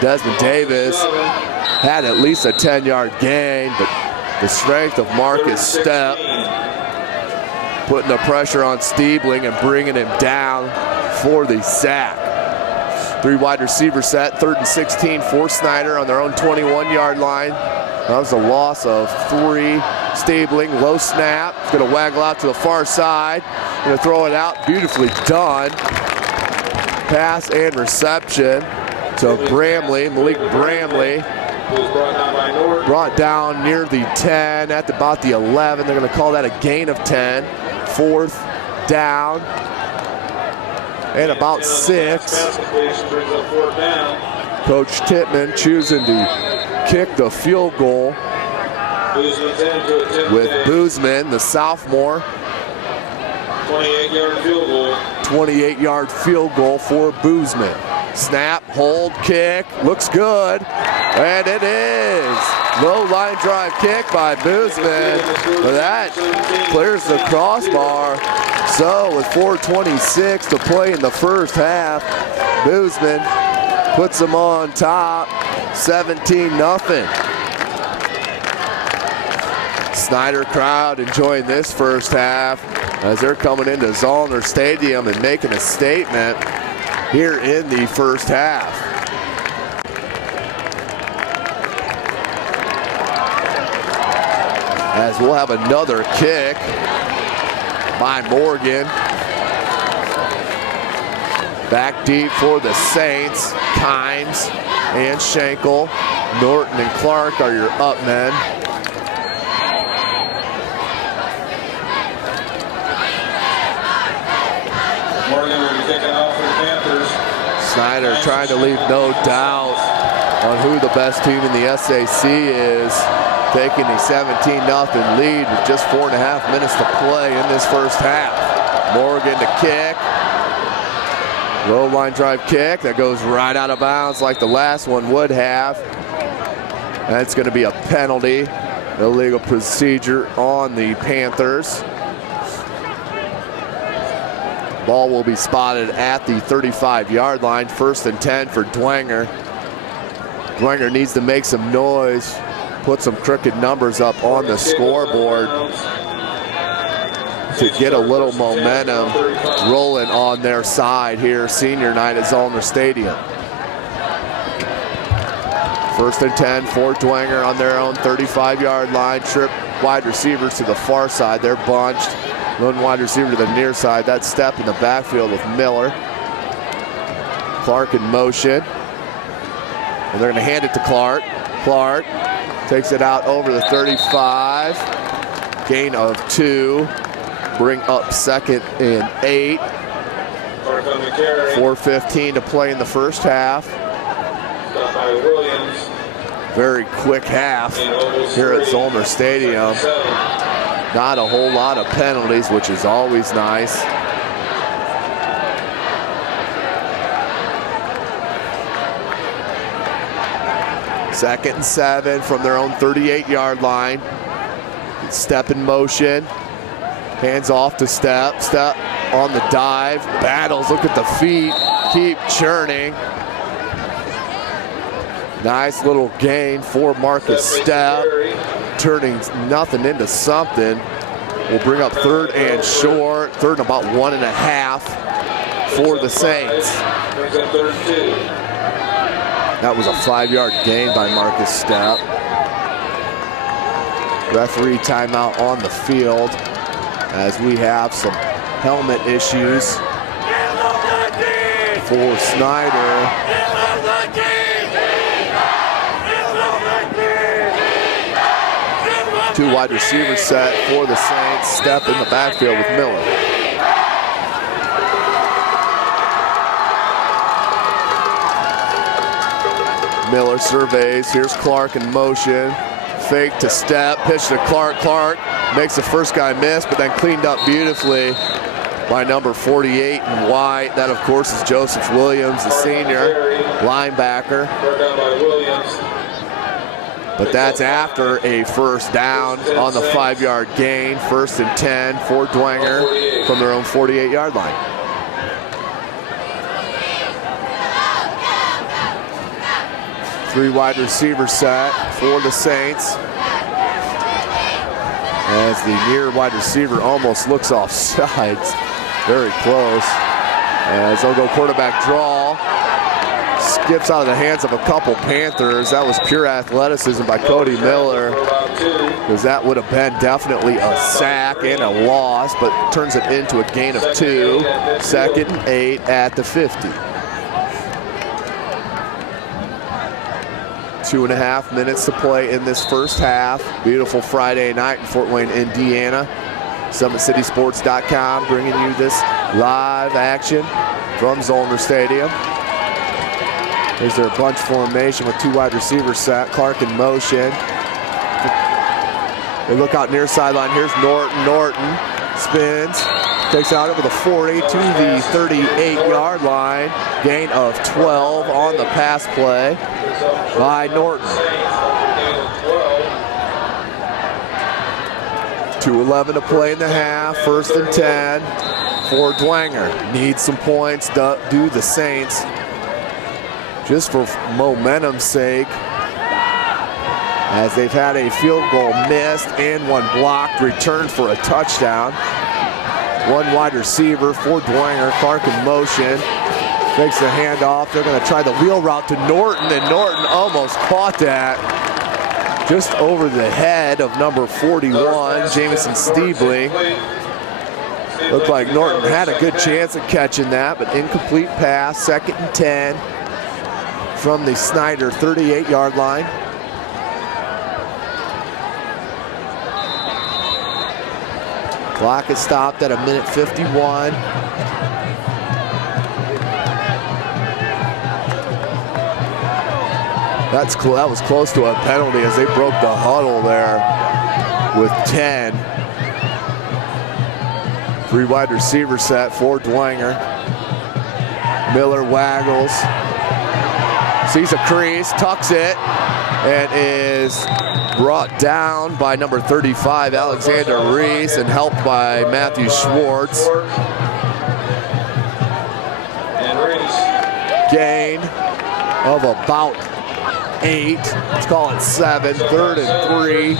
Desmond Davis had at least a 10-yard gain, but the strength of Marcus Step putting the pressure on Stabling and bringing him down for the sack. 3 wide receiver set, 3rd and 16 for Snider on their own 21-yard line. That was a loss of 3. Stabling, low snap. It's going to waggle out to the far side. Going to throw it out. Beautifully done. Pass and reception to Bramley. Malik Bramley. Brought down near the 10 at about the 11. They're going to call that a gain of 10. 4th down. And about 6. Coach Tittman choosing to kick the field goal with Boozman, the sophomore. 28-yard field goal. 28-yard field goal for Boozman. Snap, hold, kick, looks good, and it is. Low line drive kick by Boozman, but that clears the crossbar. So with 4:26 to play in the first half, Boozman puts them on top, 17-0. Snider crowd enjoying this first half as they're coming into Zollner Stadium and making a statement here in the first half. As we'll have another kick by Morgan. Back deep for the Saints. Kimes and Schenkel. Norton and Clark are your up men. Morgan will be kicking off for the Panthers. Snider trying to leave no doubt on who the best team in the SAC is. Taking a 17-0 lead with just 4.5 minutes to play in this first half. Morgan to kick. Low line drive kick that goes right out of bounds like the last one would have. That's going to be a penalty. Illegal procedure on the Panthers. Ball will be spotted at the 35-yard line. 1st and 10 for Dwenger. Dwenger needs to make some noise. Put some crooked numbers up on the scoreboard to get a little momentum rolling on their side here senior night at Zollner Stadium. 1st and 10 for Dwenger on their own 35-yard line. Trip wide receivers to the far side. They're bunched. One wide receiver to the near side. That step in the backfield with Miller. Clark in motion. And they're going to hand it to Clark. Clark takes it out over the 35. Gain of 2. Bring up 2nd and 8. 4:15 to play in the first half. Brought down by Williams. Very quick half here at Zollner Stadium. Not a whole lot of penalties, which is always nice. Second and 7 from their own 38-yard line. Step in motion. Hands off to Step. Step on the dive. Battles. Look at the feet. Keep churning. Nice little gain for Marcus Step. Turning nothing into something. We'll bring up third and short. Third and about 1.5 for the Saints. That was a 5-yard gain by Marcus Step. Referee timeout on the field as we have some helmet issues for Snider. Two wide receiver set for the Saints. Step in the backfield with Miller. Miller surveys. Here's Clark in motion. Fake to Step. Pitch to Clark. Clark makes the first guy miss, but then cleaned up beautifully by number 48 in white. That, of course, is Joseph Williams, the senior linebacker. But that's after a first down on the 5-yard gain. 1st and 10 for Dwenger from their own 48-yard line. Three wide receiver set for the Saints. As the near wide receiver almost looks off sides. Very close. As they'll go quarterback draw. Skips out of the hands of a couple Panthers. That was pure athleticism by Cody Miller, because that would have been definitely a sack and a loss, but turns it into a gain of 2. 2nd and 8 at the 50. 2.5 minutes to play in this first half. Beautiful Friday night in Fort Wayne, Indiana. SummitCitySports.com bringing you this live action from Zollner Stadium. Here's their bunch formation with 2 wide receivers set. Clark in motion. They look out near sideline. Here's Norton. Norton spins. Takes out over the 40 to the 38-yard line. Gain of 12 on the pass play by Norton. 2:11 to play in the half. 1st and 10 for Dwenger. Needs some points, do the Saints. Just for momentum's sake, as they've had a field goal missed and one blocked, returned for a touchdown. 1 wide receiver for Dwenger. Clark in motion. Takes the handoff. They're going to try the wheel route to Norton, and Norton almost caught that just over the head of number 41, Jamison Steebly. Looked like Norton had a good chance of catching that, but incomplete pass. 2nd and 10 from the Snider 38-yard line. Clock is stopped at 1:51. That was close to a penalty as they broke the huddle there with 10. 3 wide receiver set for Dwenger. Miller waggles. Sees a crease, tucks it, and is brought down by number 35, Alexander Reese, and helped by Matthew Schwartz. Gain of about 8. Let's call it 7. 3rd and 3.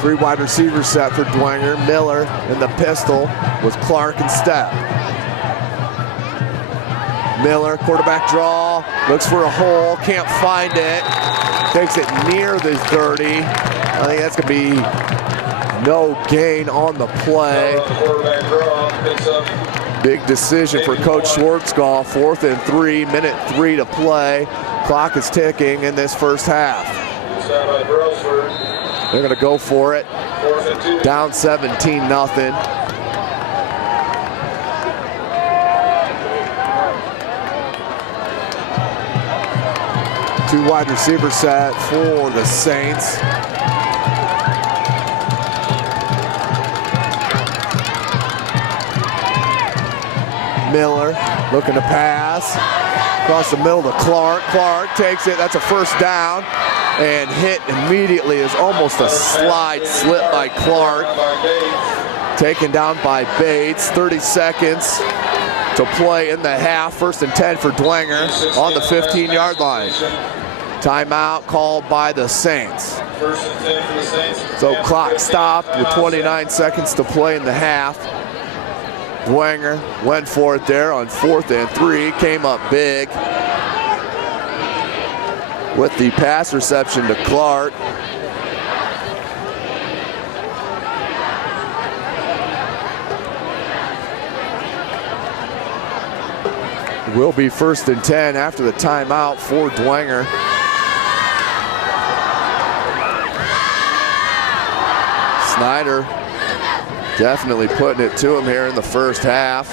3 wide receiver set for Dwenger. Miller in the pistol with Clark and Step. Miller, quarterback draw, looks for a hole, can't find it. Takes it near the 30. I think that's going to be no gain on the play. Big decision for Coach Schwartzgall. 4th and 3, 1:03 to play. Clock is ticking in this first half. They're going to go for it. Down 17-0. Two wide receiver set for the Saints. Miller looking to pass. Across the middle to Clark. Clark takes it. That's a first down. And hit immediately is almost a slide slip by Clark. Taken down by Bates. 30 seconds to play in the half. 1st and 10 for Dwenger on the 15-yard line. Timeout called by the Saints. So clock stopped with 29 seconds to play in the half. Dwenger went for it there on 4th and 3, came up big with the pass reception to Clark. Will be 1st and 10 after the timeout for Dwenger. Snider definitely putting it to him here in the first half.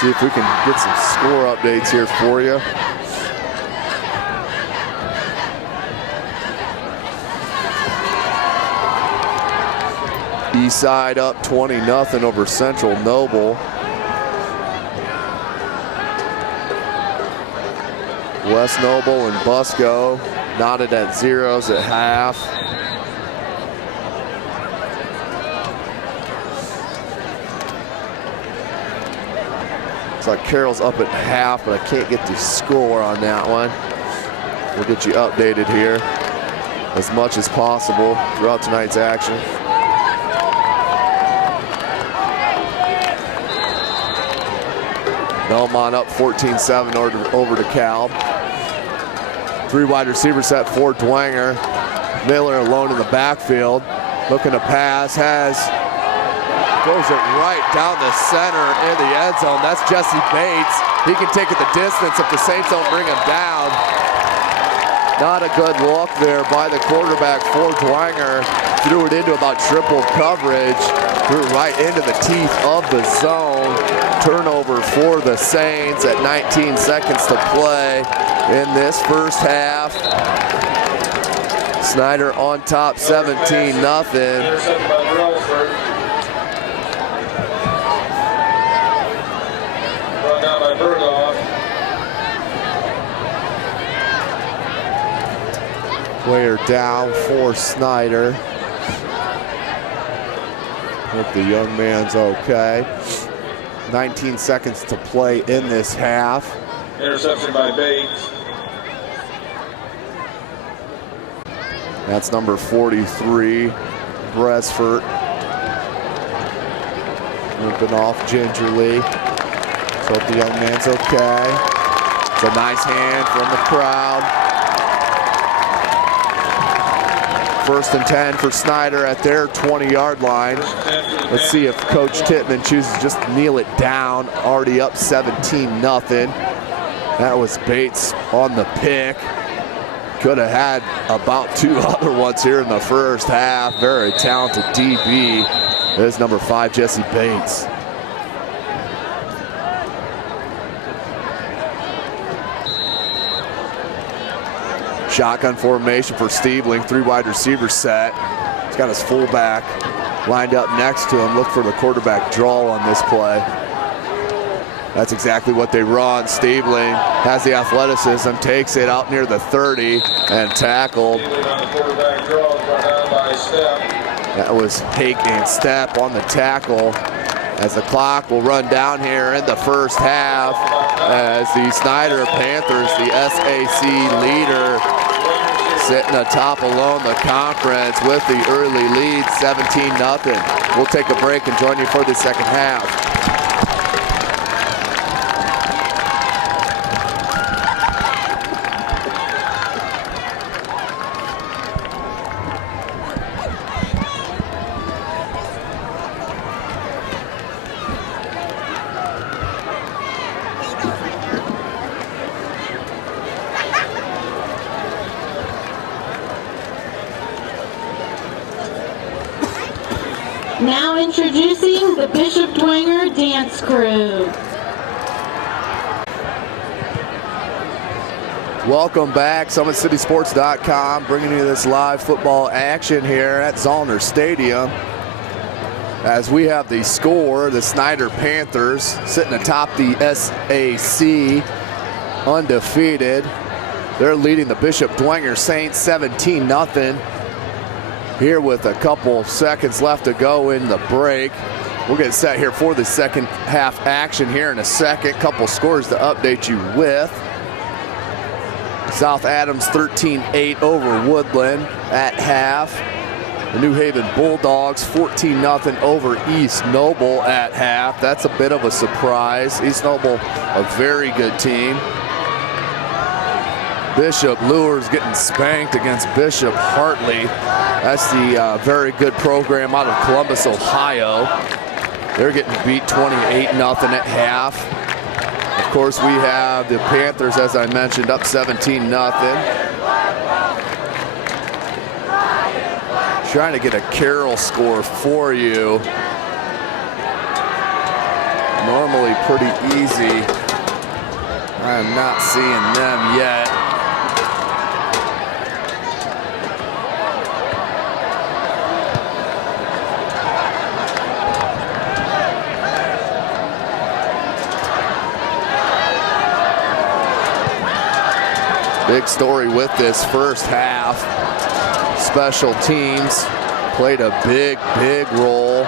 See if we can get some score updates here for you. Eastside up 20-0 over Central Noble. West Noble and Busco knotted at zeros at half. Looks like Carroll's up at half, but I can't get the score on that one. We'll get you updated here as much as possible throughout tonight's action. Belmont up 14-7 over to Cal. 3 wide receiver set for Dwenger. Miller alone in the backfield. Looking to pass, goes it right down the center in the end zone. That's Jesse Bates. He can take it the distance if the Saints don't bring him down. Not a good look there by the quarterback for Dwenger. Threw it into about triple coverage. Threw it right into the teeth of the zone. Turnover for the Saints at 19 seconds to play in this first half. Snider on top 17-0. Player down for Snider. Hope the young man's okay. 19 seconds to play in this half. Interception by Bates. That's number 43, Bresford. Limping off gingerly. So hope the young man's okay. It's a nice hand from the crowd. 1st and 10 for Snider at their 20-yard line. Let's see if Coach Tittman chooses just to kneel it down. Already up 17-0. That was Bates on the pick. Could have had about 2 other ones here in the first half. Very talented DB. There's number 5, Jesse Bates. Shotgun formation for Stiebling, 3 wide receiver set. He's got his fullback lined up next to him. Look for the quarterback draw on this play. That's exactly what they run. Stiebling has the athleticism, takes it out near the 30 and tackled. That was Hake and Step on the tackle. As the clock will run down here in the first half, as the Snider Panthers, the SAC leader, sitting atop alone the conference with the early lead, 17-0. We'll take a break and join you for the second half. Now introducing the Bishop Dwenger Dance Crew. Welcome back, SummitCitySports.com, bringing you this live football action here at Zollner Stadium. As we have the score, the Snider Panthers sitting atop the SAC, undefeated. They're leading the Bishop Dwenger Saints 17-0. Here with a couple seconds left to go in the break. We'll get set here for the second half action here in a second. Couple scores to update you with. South Adams 13-8 over Woodland at half. The New Haven Bulldogs 14-0 over East Noble at half. That's a bit of a surprise. East Noble, a very good team. Bishop Lures getting spanked against Bishop Hartley. That's the very good program out of Columbus, Ohio. They're getting beat 28-0 at half. Of course, we have the Panthers, as I mentioned, up 17-0. Trying to get a Carroll score for you. Normally pretty easy. I am not seeing them yet. Big story with this first half. Special teams played a big role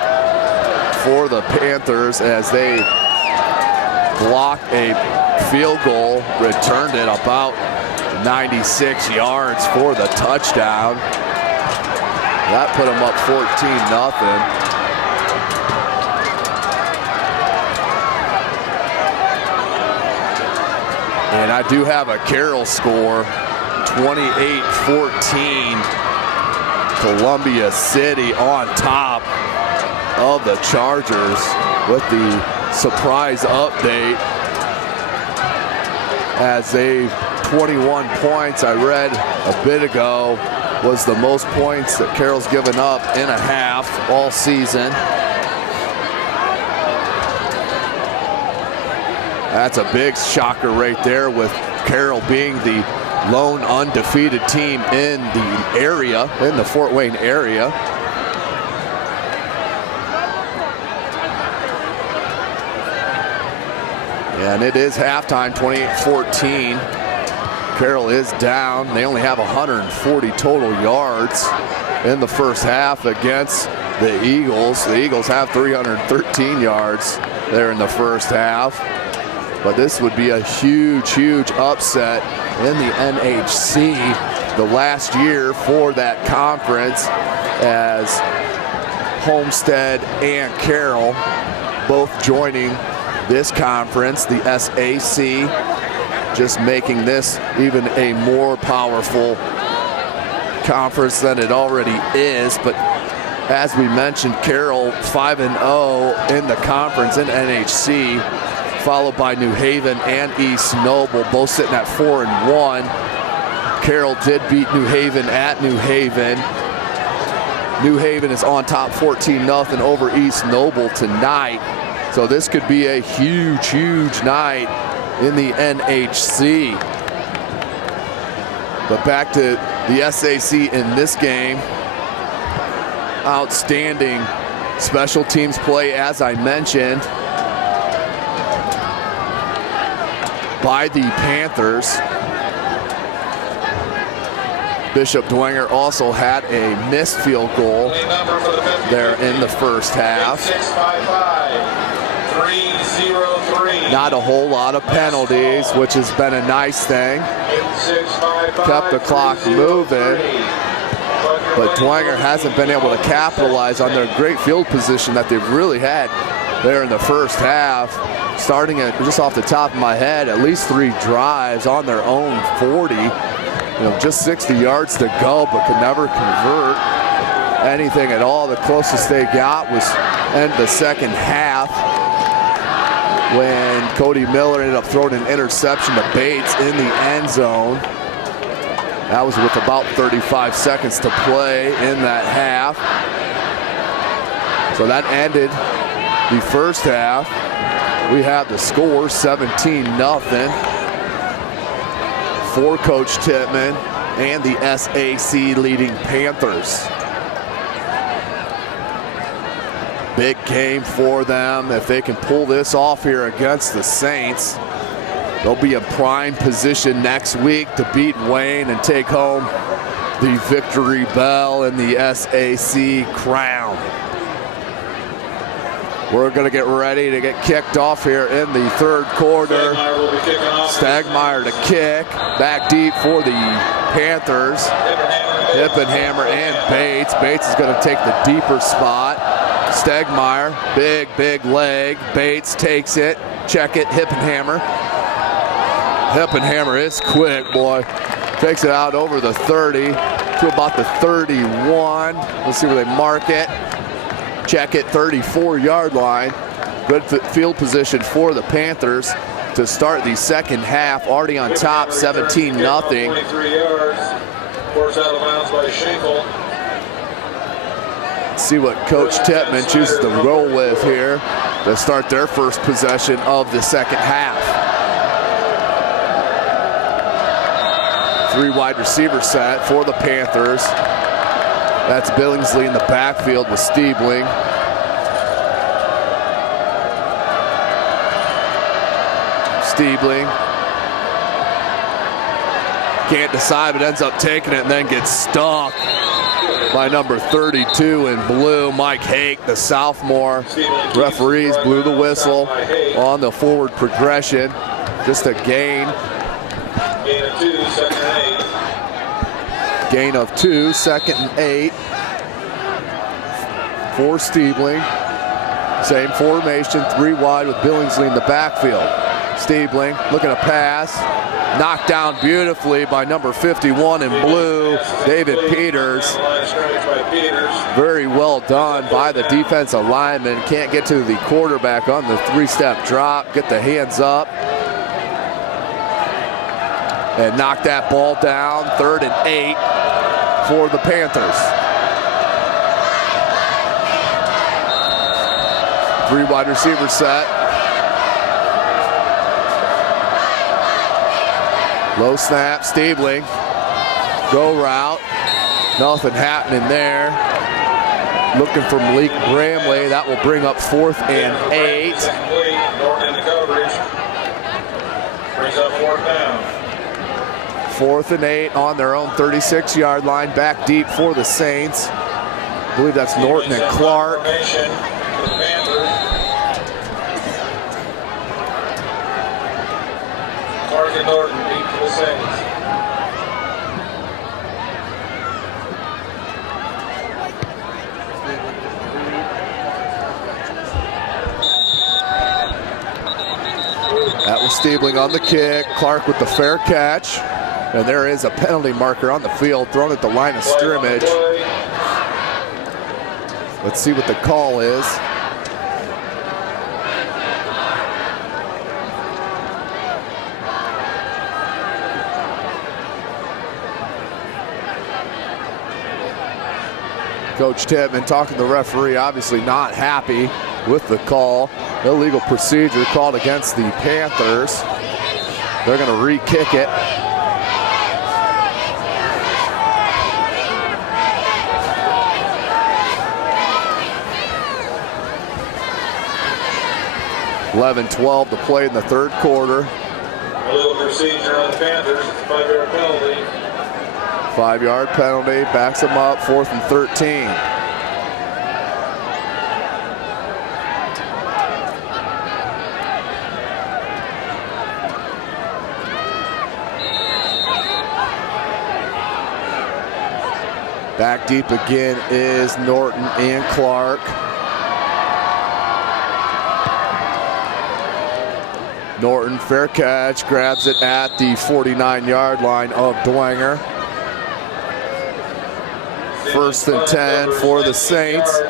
for the Panthers as they blocked a field goal, returned it about 96 yards for the touchdown. That put them up 14-0. And I do have a Carroll score, 28-14. Columbia City on top of the Chargers with the surprise update. As they 21 points, I read a bit ago, was the most points that Carroll's given up in a half all season. That's a big shocker right there, with Carroll being the lone undefeated team in the area, in the Fort Wayne area. And it is halftime, 28-14. Carroll is down. They only have 140 total yards in the first half against the Eagles. The Eagles have 313 yards there in the first half. But this would be a huge upset in the NHC, the last year for that conference, as Homestead and Carroll both joining this conference, the SAC, just making this even a more powerful conference than it already is. But as we mentioned, Carroll 5-0 in the conference in NHC, followed by New Haven and East Noble, both sitting at 4-1. Carroll did beat New Haven at New Haven. New Haven is on top 14-0 over East Noble tonight. So this could be a huge night in the NHC. But back to the SAC in this game. Outstanding special teams play, as I mentioned, by the Panthers. Bishop Dwenger also had a missed field goal there in the first half. Not a whole lot of penalties, which has been a nice thing. Kept the clock moving, but Dwenger hasn't been able to capitalize on their great field position that they've really had there in the first half. Starting at, just off the top of my head, at least 3 drives on their own 40. Just 60 yards to go, but could never convert anything at all. The closest they got was in the second half, when Cody Miller ended up throwing an interception to Bates in the end zone. That was with about 35 seconds to play in that half. So that ended the first half. We have the score 17-0. for Coach Tittman and the SAC leading Panthers. Big game for them. If they can pull this off here against the Saints, they'll be in prime position next week to beat Wayne and take home the victory bell and the SAC crown. We're going to get ready to get kicked off here in the third quarter. Stagmeyer to kick. Back deep for the Panthers. Hippenhammer and Bates. Bates is going to take the deeper spot. Stagmeyer, big leg. Bates takes it. Check it. Hippenhammer. Hippenhammer is quick, boy. Takes it out over the 30 to about the 31. Let's see where they mark it. Check it, 34-yard line. Good field position for the Panthers to start the second half. Already on top, 17-0. 23 yards. Forced out of bounds by Schenkel. See what Coach Tittman chooses to roll with here to start their first possession of the second half. 3 wide receiver set for the Panthers. That's Billingsley in the backfield with Stiebling. Stiebling can't decide, but ends up taking it and then gets stuck by number 32 in blue, Mike Hake, the sophomore. Referees blew the whistle on the forward progression. Just a gain. Gain of 2, second and 8. Gain of 2, second and 8 for Stiebling. Same formation, 3 wide with Billingsley in the backfield. Stiebling looking to pass. Knocked down beautifully by number 51 in blue, David Peters. Very well done by the defensive lineman. Can't get to the quarterback on the 3-step drop. Get the hands up. And knock that ball down. 3rd and 8 for the Panthers. 3 wide receiver set. Low snap, Stiebling. Go route. Nothing happening there. Looking for Malik Bramley. That will bring up 4th and 8. Norton in the coverage. Brings up 4th down. 4th and 8 on their own 36-yard line. Back deep for the Saints. I believe that's Norton and Clark. Clark and Norton deep for the Saints. That was Stiebling on the kick. Clark with the fair catch. And there is a penalty marker on the field thrown at the line of scrimmage. Let's see what the call is. Coach Tittman talking to the referee, obviously not happy with the call. Illegal procedure called against the Panthers. They're going to re-kick it. (11-12) to play in the third quarter. Illegal procedure on the Panthers. 5-yard penalty. 5-yard penalty, backs them up, 4th and 13. Back deep again is Norton and Clark. Norton, fair catch, grabs it at the 49-yard line of Dwenger. 1st and 10 for the Saints.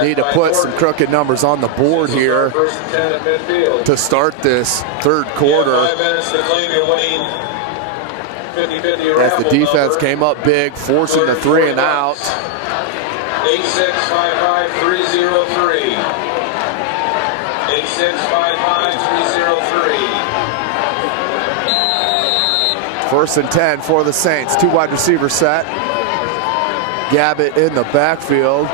Need to put some crooked numbers on the board here to start this third quarter. As the defense came up big, forcing the 3 and out. 8655-303. 8655-303. First and 10 for the Saints. Two wide receiver set. Gabbett in the backfield.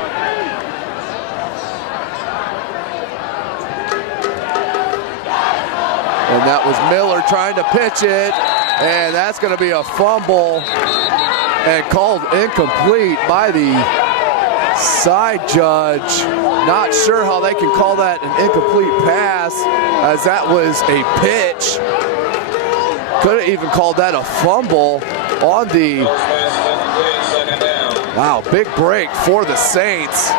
And that was Miller trying to pitch it. And that's going to be a fumble and called incomplete by the side judge. Not sure how they can call that an incomplete pass, as that was a pitch. Could have even called that a fumble on the... Wow, big break for the Saints.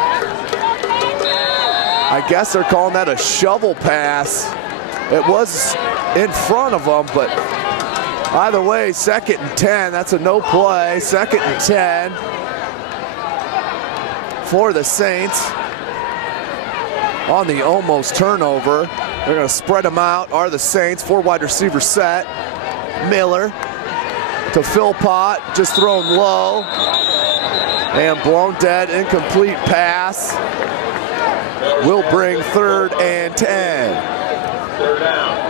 I guess they're calling that a shovel pass. It was in front of them, but either way, 2nd and 10. That's a no play. 2nd and 10 for the Saints on the almost turnover. They're going to spread them out, are the Saints. 4 wide receiver set. Miller to Philpott, just thrown low. And blown dead, incomplete pass. Will bring 3rd and 10. 3rd down.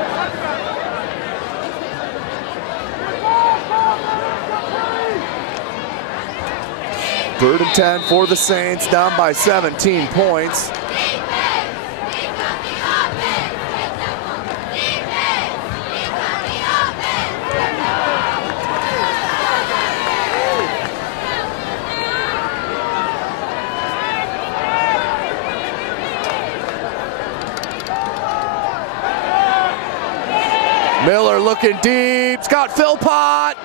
Third and 10 for the Saints, down by 17 points. Miller looking deep, it's got Philpott.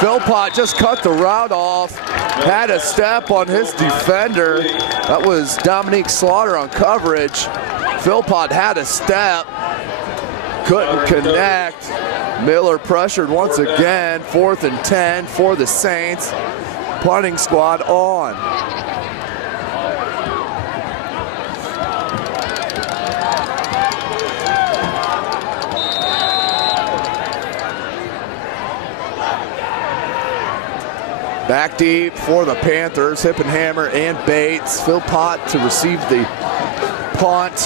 Philpott just cut the route off, had a step on his defender. That was Dominique Slaughter on coverage. Philpott had a step, couldn't connect. Miller pressured once again. 4th and 10 for the Saints. Punting squad on. Back deep for the Panthers, Hippenhammer and Bates. Philpott to receive the punt.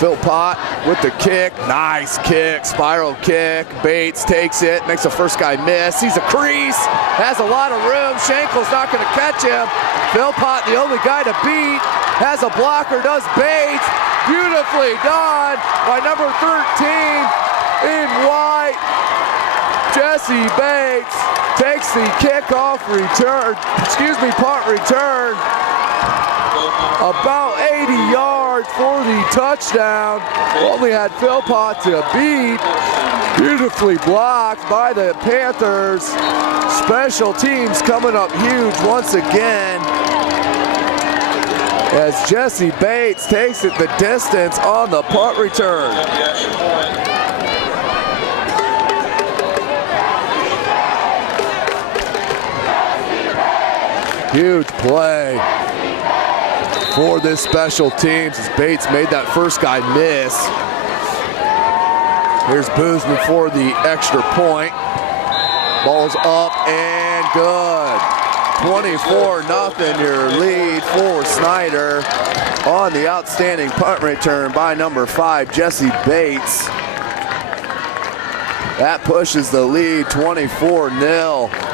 Philpott with the kick, nice kick, spiral kick. Bates takes it, makes the first guy miss. He's a crease, has a lot of room. Schenkel's not gonna catch him. Philpott, the only guy to beat, has a blocker, does Bates. Beautifully done by number 13 in white. Jesse Bates takes the kickoff return, punt return. About 80 yards for the touchdown. Only had Philpott to beat. Beautifully blocked by the Panthers. Special teams coming up huge once again, as Jesse Bates takes it the distance on the punt return. Huge play for this special teams as Bates made that first guy miss. Here's Boozman for the extra point. Ball's up and good. 24-0 your lead for Snider on the outstanding punt return by number 5, Jesse Bates. That pushes the lead 24-0.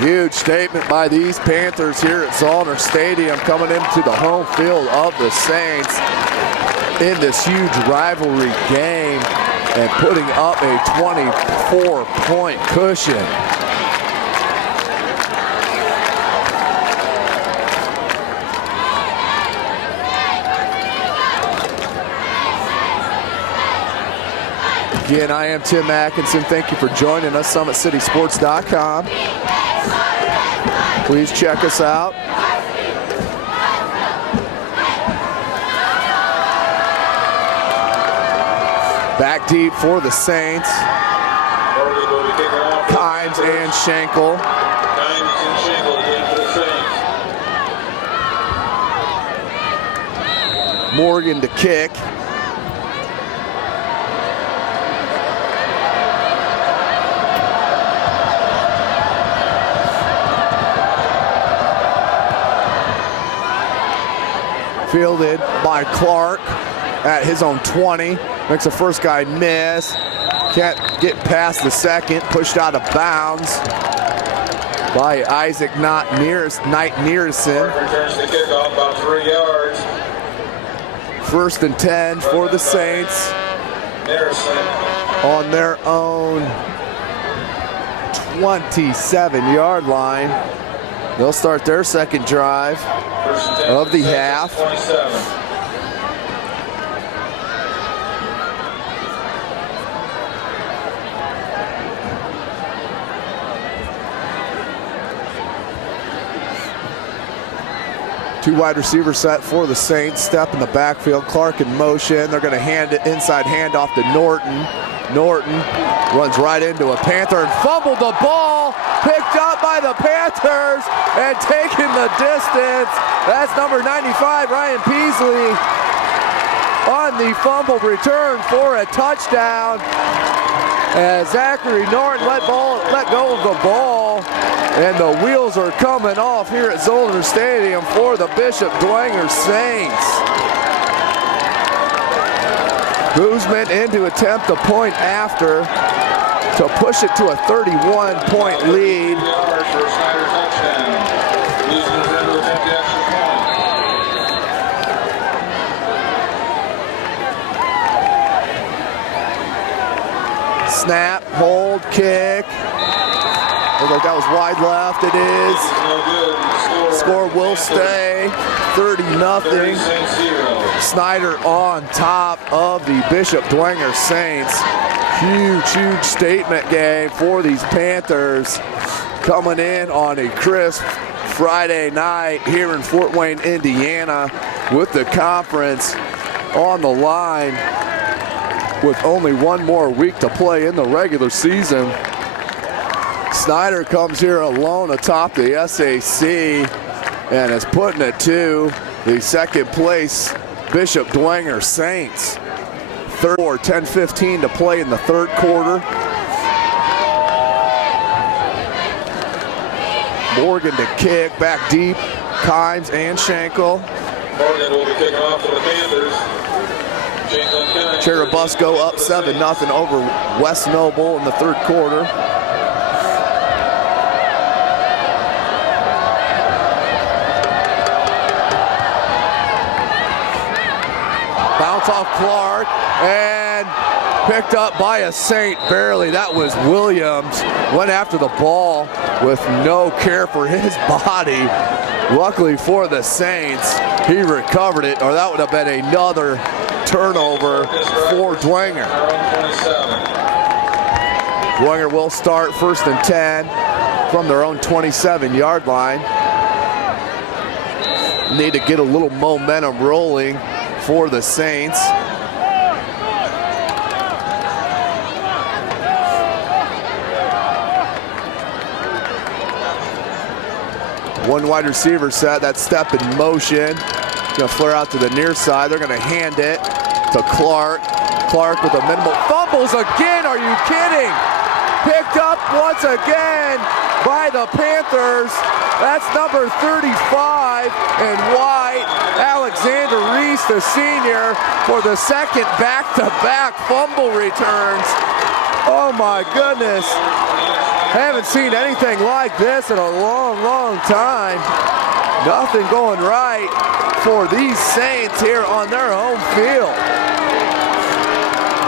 Huge statement by these Panthers here at Zollner Stadium, coming into the home field of the Saints in this huge rivalry game and putting up a 24-point cushion. Again, I am Tim Atkinson. Thank you for joining us, SummitCitySports.com. Please check us out. Back deep for the Saints. Kimes and Schenkel. Morgan to kick. Fielded by Clark at his own 20. Makes the first guy miss. Can't get past the second, pushed out of bounds by Isaac Knight Nearson. Returns the kickoff about 3 yards. 1st and 10 for the Saints on their own 27-yard line. They'll start their second drive of the half. 27. Two wide receiver set for the Saints. Step in the backfield. Clark in motion. They're going to hand it inside handoff to Norton. Norton runs right into a Panther and fumbled the ball. Picked up by the Panthers and taking the distance. That's number 95, Ryan Peasley, on the fumbled return for a touchdown. As Zachary Norton let go of the ball, and the wheels are coming off here at Zollner Stadium for the Bishop Dwenger Saints. Guzman in to attempt the point after to push it to a 31-point lead. Yards for a Snider touchdown. Guzman's in to attempt the extra point. Snap, hold, kick. Looks like that was wide left. It is. No good. Score will stay 30-0. 30 Saints 0. Snider on top of the Bishop Dwenger Saints. Huge statement game for these Panthers, coming in on a crisp Friday night here in Fort Wayne, Indiana, with the conference on the line with only one more week to play in the regular season. Snider comes here alone atop the SAC and is putting it to the second place Bishop Dwenger Saints. 10-15 to play in the third quarter. Morgan to kick, back deep, Kimes and Schenkel. Morgan will be kicking off for the Panthers. Cherubusco up 7-0 over West Noble in the third quarter. Bounce off Clark and picked up by a Saint barely. That was Williams. Went after the ball with no care for his body. Luckily for the Saints, he recovered it, or that would have been another turnover for Dwenger. Dwenger will start 1st and 10 from their own 27-yard line. Need to get a little momentum rolling for the Saints. One wide receiver set, that step in motion. Gonna flare out to the near side. They're gonna hand it to Clark. Clark with a minimal fumbles again, are you kidding? Picked up once again by the Panthers. That's number 35 and White. Alexander Reese, the senior, for the second back-to-back fumble returns. Oh my goodness. Haven't seen anything like this in a long time. Nothing going right for these Saints here on their home field.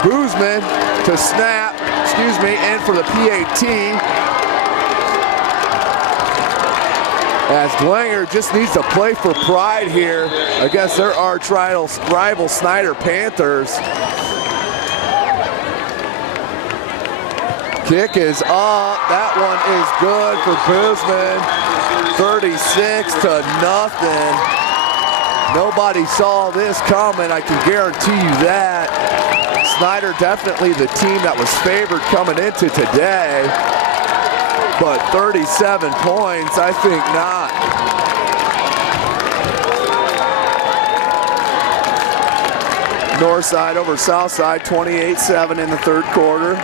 Guzman to snap, and for the PAT. As Dwenger just needs to play for pride here against their arch-rival Snider Panthers. Kick is up. That one is good for Guzman. 36-0. Nobody saw this coming, I can guarantee you that. Snider definitely the team that was favored coming into today. But 37 points, I think not. North side over south side, 28-7 in the third quarter.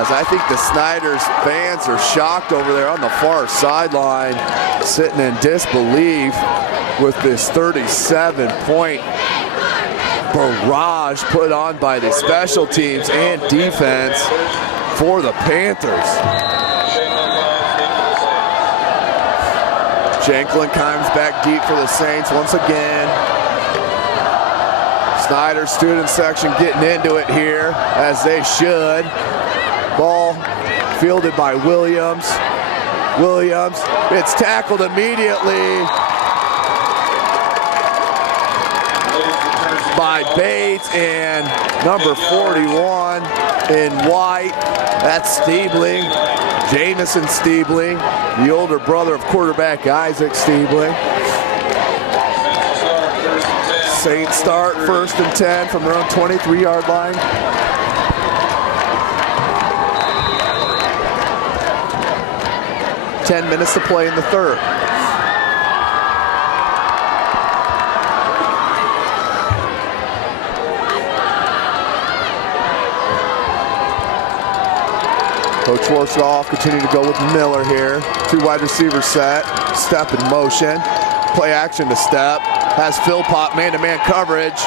as I think the Snider's fans are shocked over there on the far sideline, sitting in disbelief with this 37-point barrage put on by the special teams and defense for the Panthers. Shanklin comes back deep for the Saints once again. Snider student section getting into it here, as they should. Ball fielded by Williams. It's tackled immediately by Bates and number 41 in white. That's Stiebling, Jamison Stiebling, the older brother of quarterback Isaac Stiebling. Saints start 1st and 10 from their own 23-yard line. Ten minutes to play in the third. Coach Warsaw continue to go with Miller here. 2 wide receiver set, step in motion, play action to step. Has Philpott man-to-man coverage.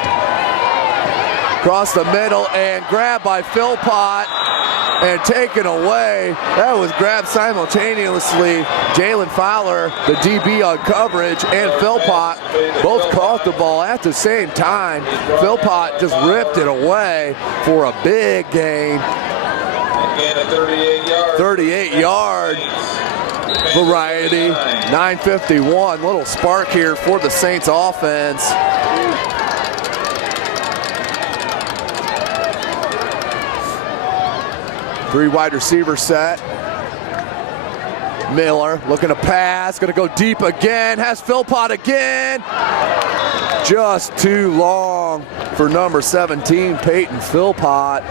Across the middle and grabbed by Philpott and taken away. That was grabbed simultaneously. Jalen Fowler, the DB on coverage, and Philpott both caught the ball at the same time. Philpott just ripped it away for a big gain. Again, a 38-yard. 38-yard variety. 9:51. Little spark here for the Saints offense. Three wide receiver set. Miller looking to pass, gonna go deep again, has Philpott again. Just too long for number 17, Peyton Philpott.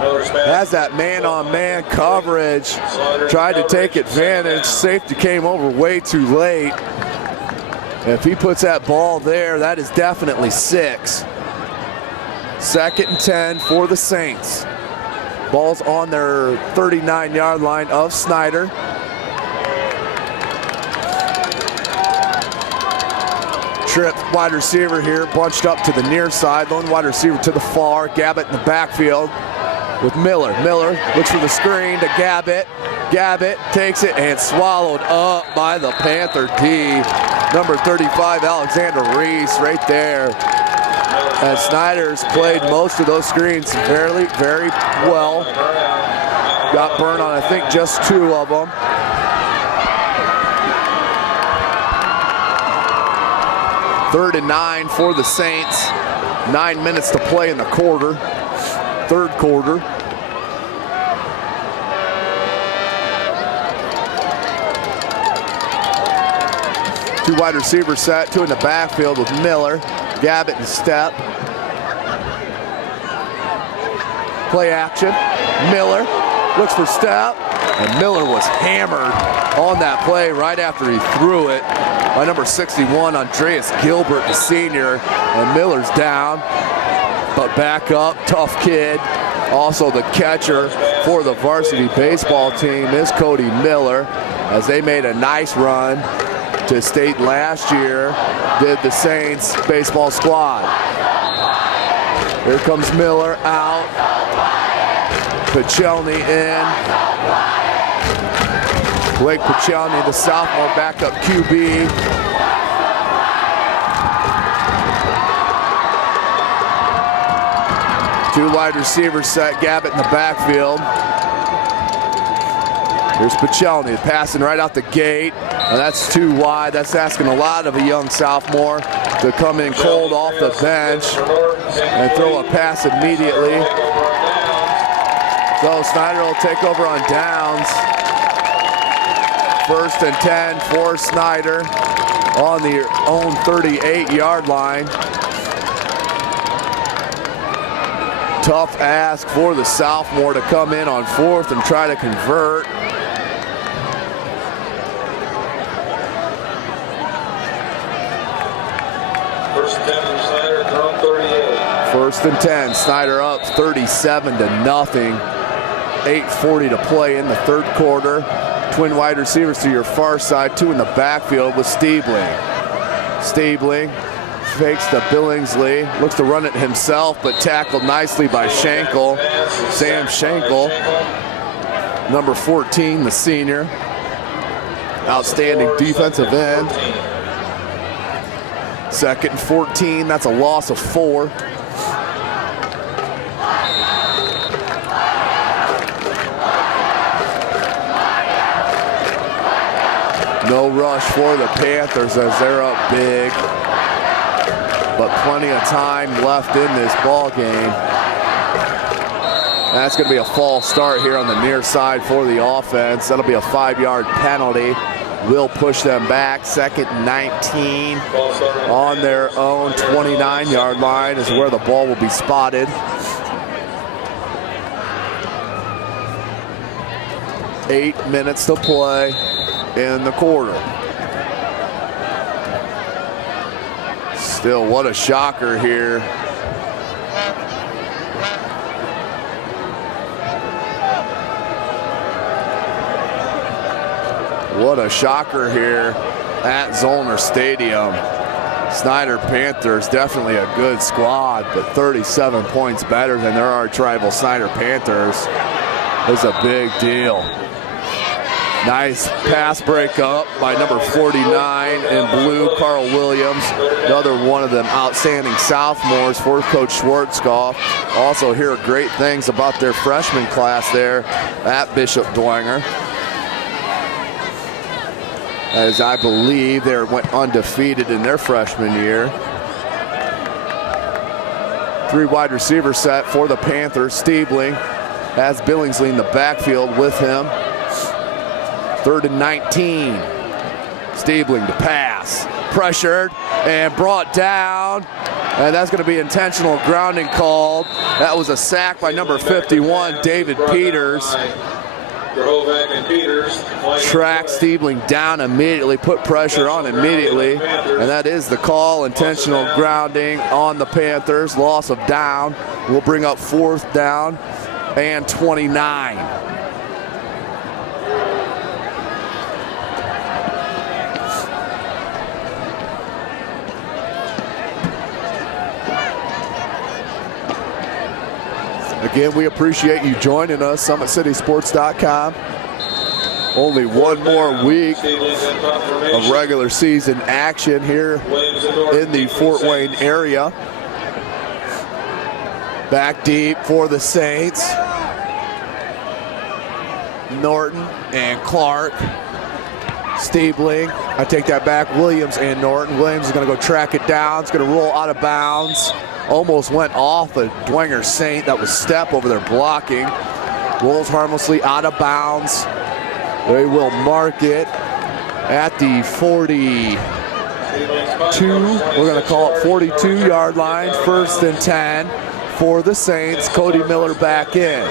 Has that man-on-man coverage, tried to take advantage. Safety came over way too late. If he puts that ball there, that is definitely 6. 2nd and 10 for the Saints. Ball's on their 39-yard line of Snider. Trip wide receiver here, bunched up to the near side. Lone wide receiver to the far. Gabbett in the backfield with Miller. Miller looks for the screen to Gabbett. Gabbett takes it and swallowed up by the Panther D. Number 35, Alexander Reese, right there. And Snider's played most of those screens very well. Got burned on, I think, just 2 of them. Third and 9 for the Saints. 9 minutes to play in the quarter. Third quarter. Two wide receiver set, 2 in the backfield with Miller. Gabbett and step. Play action. Miller looks for step. And Miller was hammered on that play right after he threw it by number 61, Andreas Gilbert, the senior. And Miller's down, but back up, tough kid. Also the catcher for the varsity baseball team is Cody Miller, as they made a nice run to state last year, did the Saints baseball squad. Here comes Miller out. Pichelny in. Blake Pichelny, the sophomore backup QB. Two wide receiver set, Gabbett in the backfield. Here's Pichelny passing right out the gate. And that's too wide. That's asking a lot of a young sophomore to come in cold off the bench and throw a pass immediately. So Snider will take over on downs. 1st and 10 for Snider on their own 38-yard line. Tough ask for the sophomore to come in on 4th and try to convert. Snider, 1st and 10, Snider up 37-0. 8:40 to play in the third quarter. Twin wide receivers to your far side, 2 in the backfield with Stiebling. Stiebling fakes to Billingsley, looks to run it himself, but tackled nicely by Schenkel. Sam Schenkel, number 14, the senior. Outstanding defensive end. 2nd and 14, that's a loss of 4. No rush for the Panthers as they're up big, but plenty of time left in this ball game. That's going to be a false start here on the near side for the offense. That'll be a 5-yard penalty. Will push them back. 2nd and 19 on their own 29-yard line is where the ball will be spotted. Eight minutes to play in the quarter. Still, what a shocker here. What a shocker here at Zollner Stadium. Snider Panthers, definitely a good squad, but 37 points better than their arch-rival Snider Panthers is a big deal. Nice pass breakup by number 49 in blue, Carl Williams. Another one of them outstanding sophomores for Coach Schwarzkopf. Also hear great things about their freshman class there at Bishop Dwenger, as I believe they went undefeated in their freshman year. 3 wide receiver set for the Panthers. Stiebling has Billingsley in the backfield with him. 3rd and 19. Stiebling to pass. Pressured and brought down. And that's going to be intentional grounding called. That was a sack by number 51, David Peters. Track Stiebling down immediately, put pressure on immediately, and that is the call. Intentional grounding on the Panthers. Loss of down will bring up 4th down and 29. Again, we appreciate you joining us, SummitCitySports.com. Only one more week of regular season action here in the Fort Wayne area. Back deep for the Saints. Norton and Clark. Stiebling, I take that back, Williams and Norton. Williams is going to go track it down. It's going to roll out of bounds. Almost went off a Dwenger Saint. That was step over there blocking. Rolls harmlessly out of bounds. They will mark it at the 42. We're going to call it 42-yard line. 1st and 10 for the Saints. Cody Miller back in.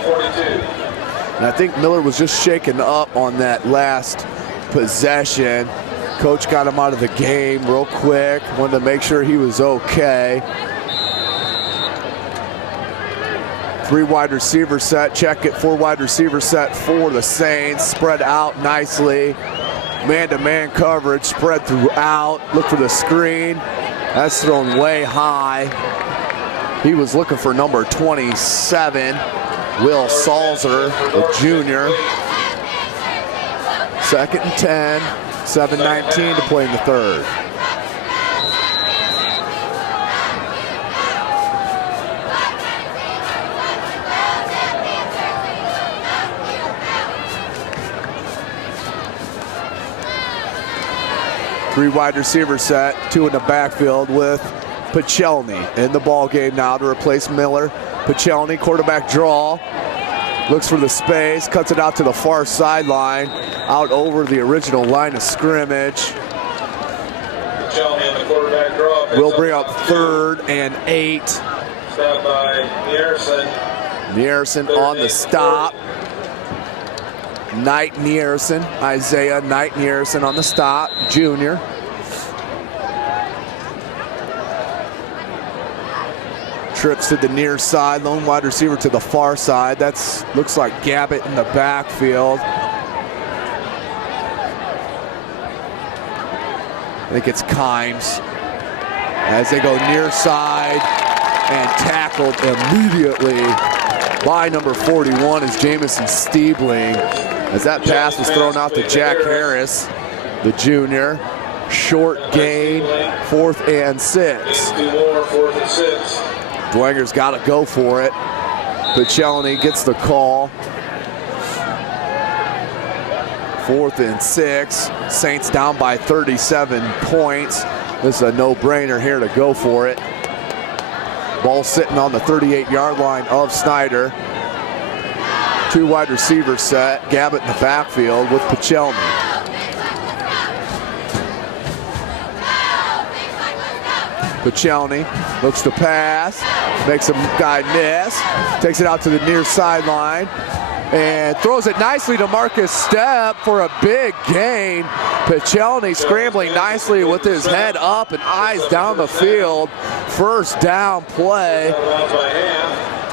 And I think Miller was just shaken up on that last possession. Coach got him out of the game real quick. Wanted to make sure he was okay. 3 wide receiver set, check it, 4 wide receiver set for the Saints. Spread out nicely. Man-to-man coverage spread throughout. Look for the screen. That's thrown way high. He was looking for number 27, Will Salzer, the junior. 2nd and 10, 7:19 to play in the third. Three wide receiver set, 2 in the backfield with Pachelny in the ball game now to replace Miller. Pachelny, quarterback draw, looks for the space, cuts it out to the far sideline, out over the original line of scrimmage. Will bring up 3rd and 8. Stop by Niersen on the stop. Knight Niersen, Isaiah Knight Niersen on the stop, junior. Trips to the near side, lone wide receiver to the far side. That's looks like Gabbett in the backfield. I think it's Kimes as they go near side and tackled immediately by number 41 is Jamison Stiebling, as that pass was thrown out to Jack Harris, the junior. Short gain, 4th and 6. Dwenger's got to go for it. Pichelny gets the call. 4th and 6. Saints down by 37 points. This is a no-brainer here to go for it. Ball sitting on the 38-yard line of Snider. 2 wide receiver set. Gabbett in the backfield with Pichelny. Pichelny looks to pass, makes a guy miss, takes it out to the near sideline, and throws it nicely to Marcus Stepp for a big gain. Pichelny scrambling nicely with his head up and eyes down the field. First down play.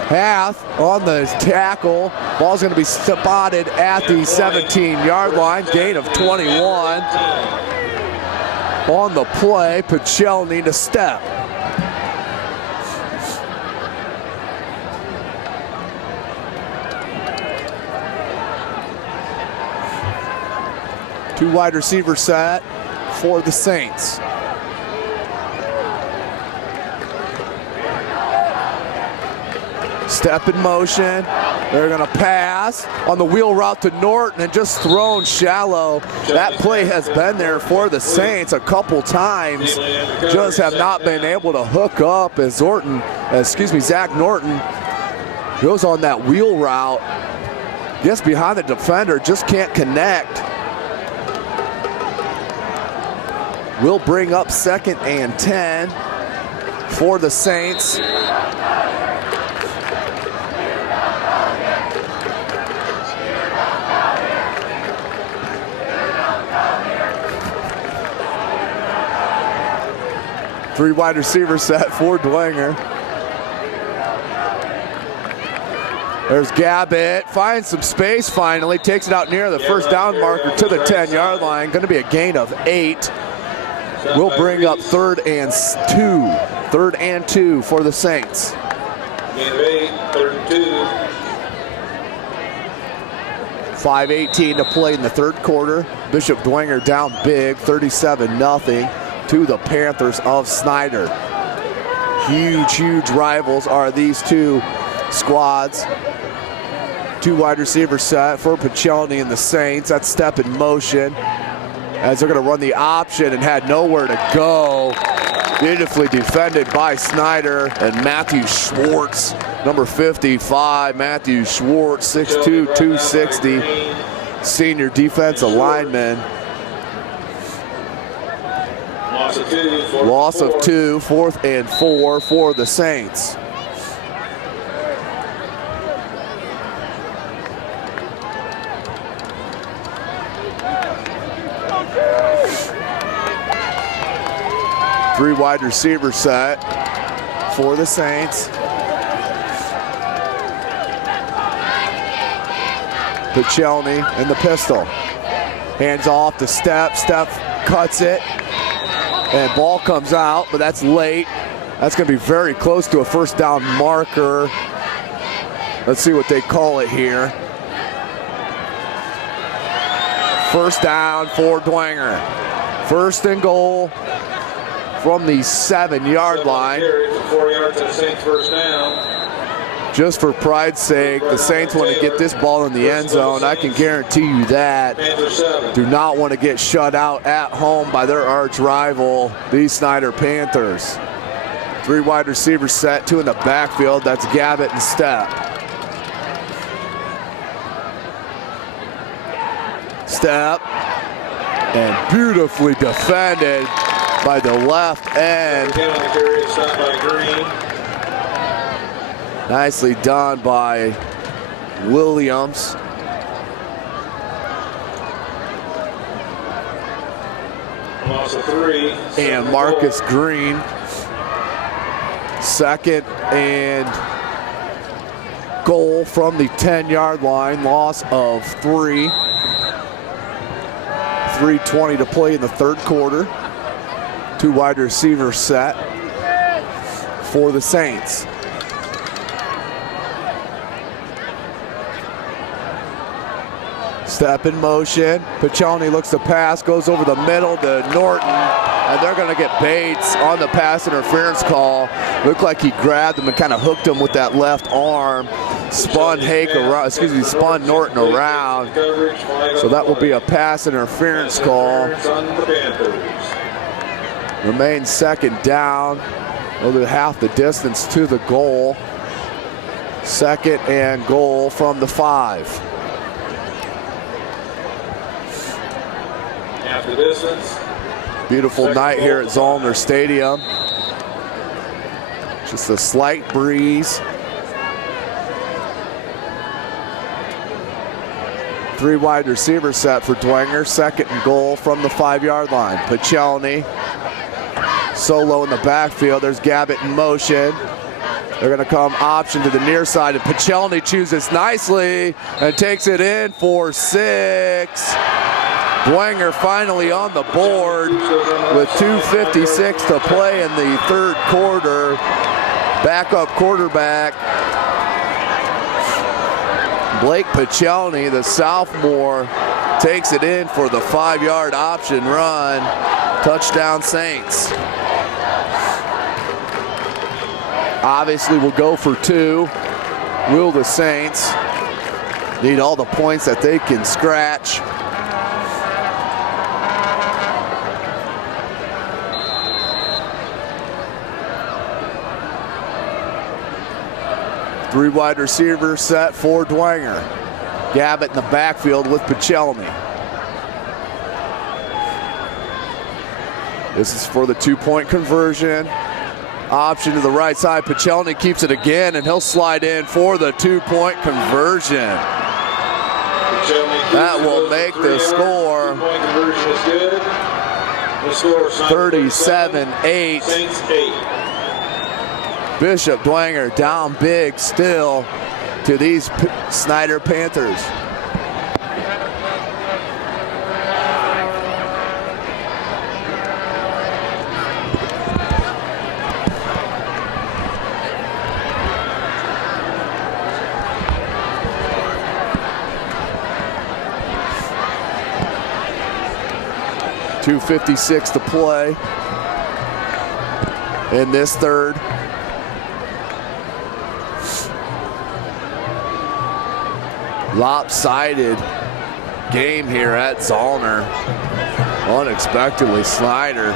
Hath on the tackle. Ball's going to be spotted at the 17-yard line. Gain of 21. On the play, Pichelny to Stepp. Two wide receiver set for the Saints. Stepp in motion. They're going to pass on the wheel route to Norton and just thrown shallow. That play has been there for the Saints a couple times. Just have not been able to hook up as Zach Norton goes on that wheel route. Gets behind the defender, just can't connect. Will bring up 2nd and 10 for the Saints. Three wide receiver set for Dwenger. There's Gabbett, finds some space finally, takes it out near the first down marker to the 10-yard line. Going to be a gain of 8. We'll bring up 3rd and 2. 3rd and 2 for the Saints. Gain of 8, 3rd and 2. 5:18 to play in the third quarter. Bishop Dwenger down big, 37-0. To the Panthers of Snider. Huge rivals are these two squads. 2 wide receiver set for Pichelny and the Saints. That's Stepp in motion as they're going to run the option and had nowhere to go. Beautifully defended by Snider and Matthew Schwartz, number 55. Matthew Schwartz, 6'2", 260, senior defensive lineman. Loss of 2, 4th and 4 for the Saints. Three wide receiver set for the Saints. Pichelny in the pistol. Hands off to Stepp. Stepp cuts it. And ball comes out, but that's late. That's going to be very close to a first down marker. Let's see what they call it here. First down for Dwenger. 1st and goal from the 7-yard line. 4 yards to the Saints, first down. Just for pride's sake, the Saints want to get this ball in the end zone. I can guarantee you that. Do not want to get shut out at home by their arch rival, the Snider Panthers. 3 wide receivers set, 2 in the backfield. That's Gabbett and Stepp. Stepp, and beautifully defended by the left end. Nicely done by Williams. Loss of 3. And Marcus Green. Second and goal from the 10-yard line, loss of 3. 3:20 to play in the third quarter. 2 wide receivers set for the Saints. Step in motion. Piccioni looks to pass, goes over the middle to Norton, and they're going to get Bates on the pass interference call. Looked like he grabbed him and kind of hooked him with that left arm. Spun Norton around. So that will be a pass interference call. Remains second down. Over half the distance to the goal. Second and goal from the 5. Half the distance. Beautiful night here at Zollner Stadium. Just a slight breeze. 3 wide receiver set for Dwenger. Second and goal from the 5-yard line. Piccioni solo in the backfield. There's Gabbett in motion. They're going to come option to the near side, and Piccioni chooses nicely and takes it in for 6. Dwenger finally on the board with 2:56 to play in the third quarter. Backup quarterback Blake Piccioni, the sophomore, takes it in for the 5-yard option run. Touchdown Saints. Obviously will go for 2. Will the Saints need all the points that they can scratch? Three wide receivers set for Dwenger. Gabbett in the backfield with Piccioni. This is for the 2-point conversion. Option to the right side. Piccioni keeps it again, and he'll slide in for the 2-point conversion. That will make the score 37-8. Bishop Dwenger down big still to these Snider Panthers. .256 to play in this third. Lopsided game here at Zollner. Unexpectedly, Snider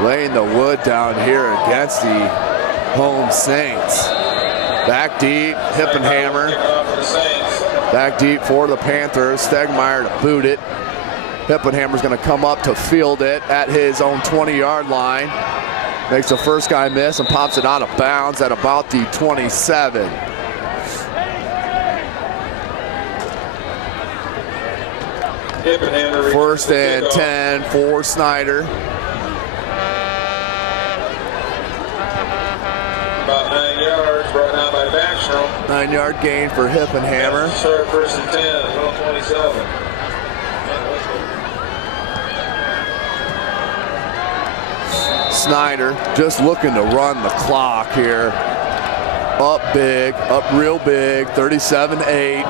laying the wood down here against the home Saints. Back deep, Hippenhammer. Back deep for the Panthers. Stegmeyer to boot it. Hippenhammer's going to come up to field it at his own 20-yard line. Makes the first guy miss and pops it out of bounds at about the 27. First and 10 for Snider. About 9 yards, brought down by Backstrom. 9-yard gain for Hippenhammer. Start first and 10, 127. Snider just looking to run the clock here. Up big, up real big, 37-8.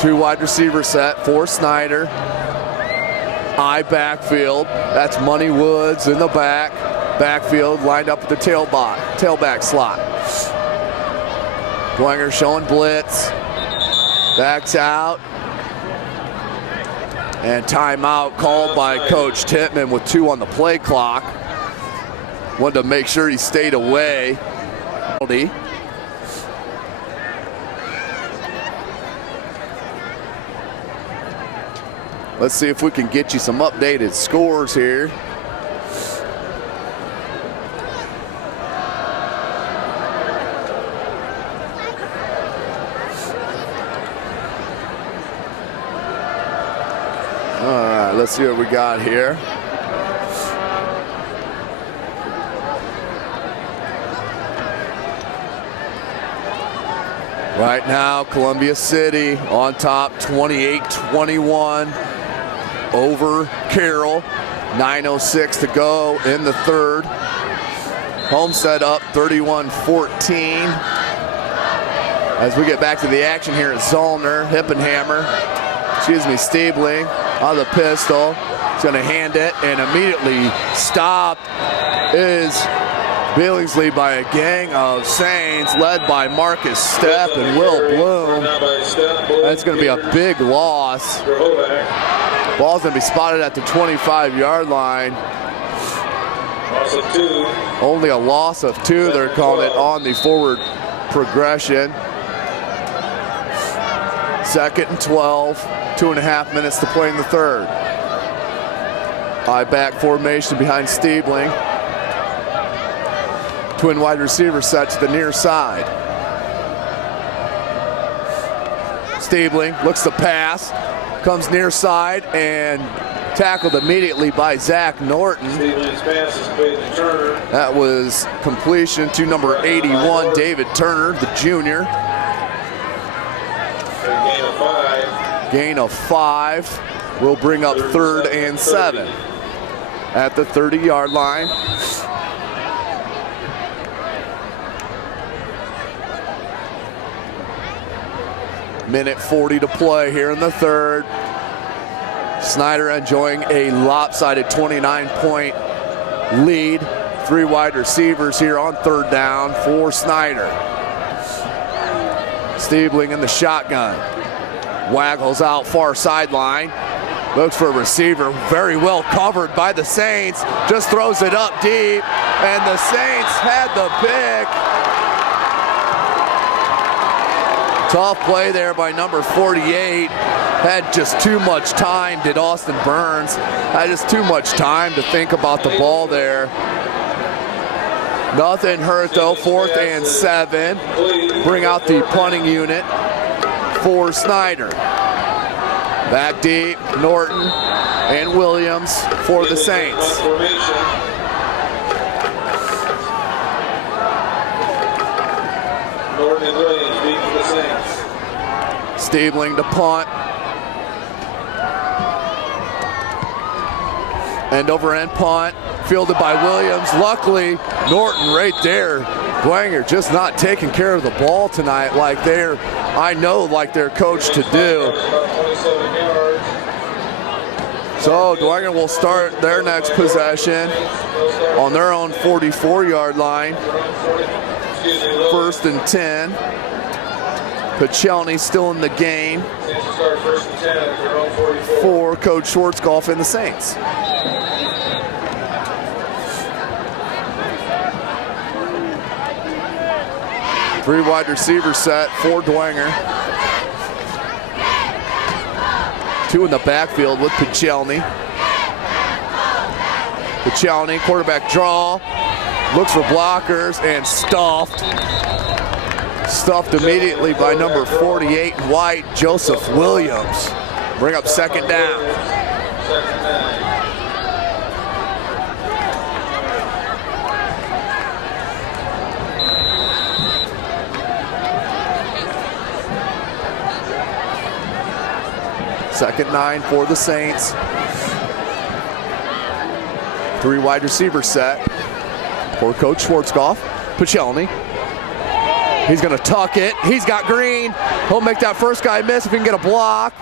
2 wide receiver set for Snider. I backfield. That's Money Woods in the back. Backfield lined up at the tailback slot. Dwenger showing blitz. Backs out. And timeout called by Coach Tittman with 2 on the play clock. Wanted to make sure he stayed away. Let's see if we can get you some updated scores here. All right, let's see what we got here. Right now, Columbia City on top, 28-21 over Carroll. 9:06 to go in the third. Homestead up 31-14. As we get back to the action here at Zollner, Stabling on the pistol. He's going to hand it, and immediately stopped is Billingsley by a gang of Saints led by Marcus Stepp and Will Bloom. That's going to be a big loss. Ball's going to be spotted at the 25-yard line. Only a loss of 2. They're calling it on the forward progression. 2nd and 12. 2.5 minutes to play in the third. I-back formation behind Stabling. Twin wide receiver set to the near side. Stabling looks to pass, comes near side and tackled immediately by Zach Norton. That was completion to number 81, David Turner, the junior. Gain of 5 will bring up 3rd and 7 at the 30-yard line. Minute 40 to play here in the third. Snider enjoying a lopsided 29-point lead. 3 wide receivers here on 3rd down for Snider. Stabling in the shotgun. Waggles out far sideline. Looks for a receiver. Very well covered by the Saints. Just throws it up deep. And the Saints had the pick. Tough play there by number 48. Had just too much time, did Austin Burns. Had just too much time to think about the ball there. Nothing hurt though, 4th and 7. Bring out the punting unit for Snider. Back deep, Norton and Williams for the Saints. Norton and Williams beat for the Saints. Stabling to punt. End over end punt, fielded by Williams. Luckily, Norton right there. Dwenger just not taking care of the ball tonight like they're coached to do. So Dwenger will start their next possession on their own 44-yard line. 1st and 10. Pachelny still in the game for Coach Schwartzkopf and the Saints. Three wide receiver set for Dwenger. 2 in the backfield with Pachelny. Pachelny, quarterback draw. Looks for blockers and stuffed. Stuffed immediately by number 48 white, Joseph Williams. Bring up 2nd down. Second 9 for the Saints. 3 wide receiver set for Coach Schwartzkopf. Pachelny. He's going to tuck it. He's got Green. He'll make that first guy miss if he can get a block.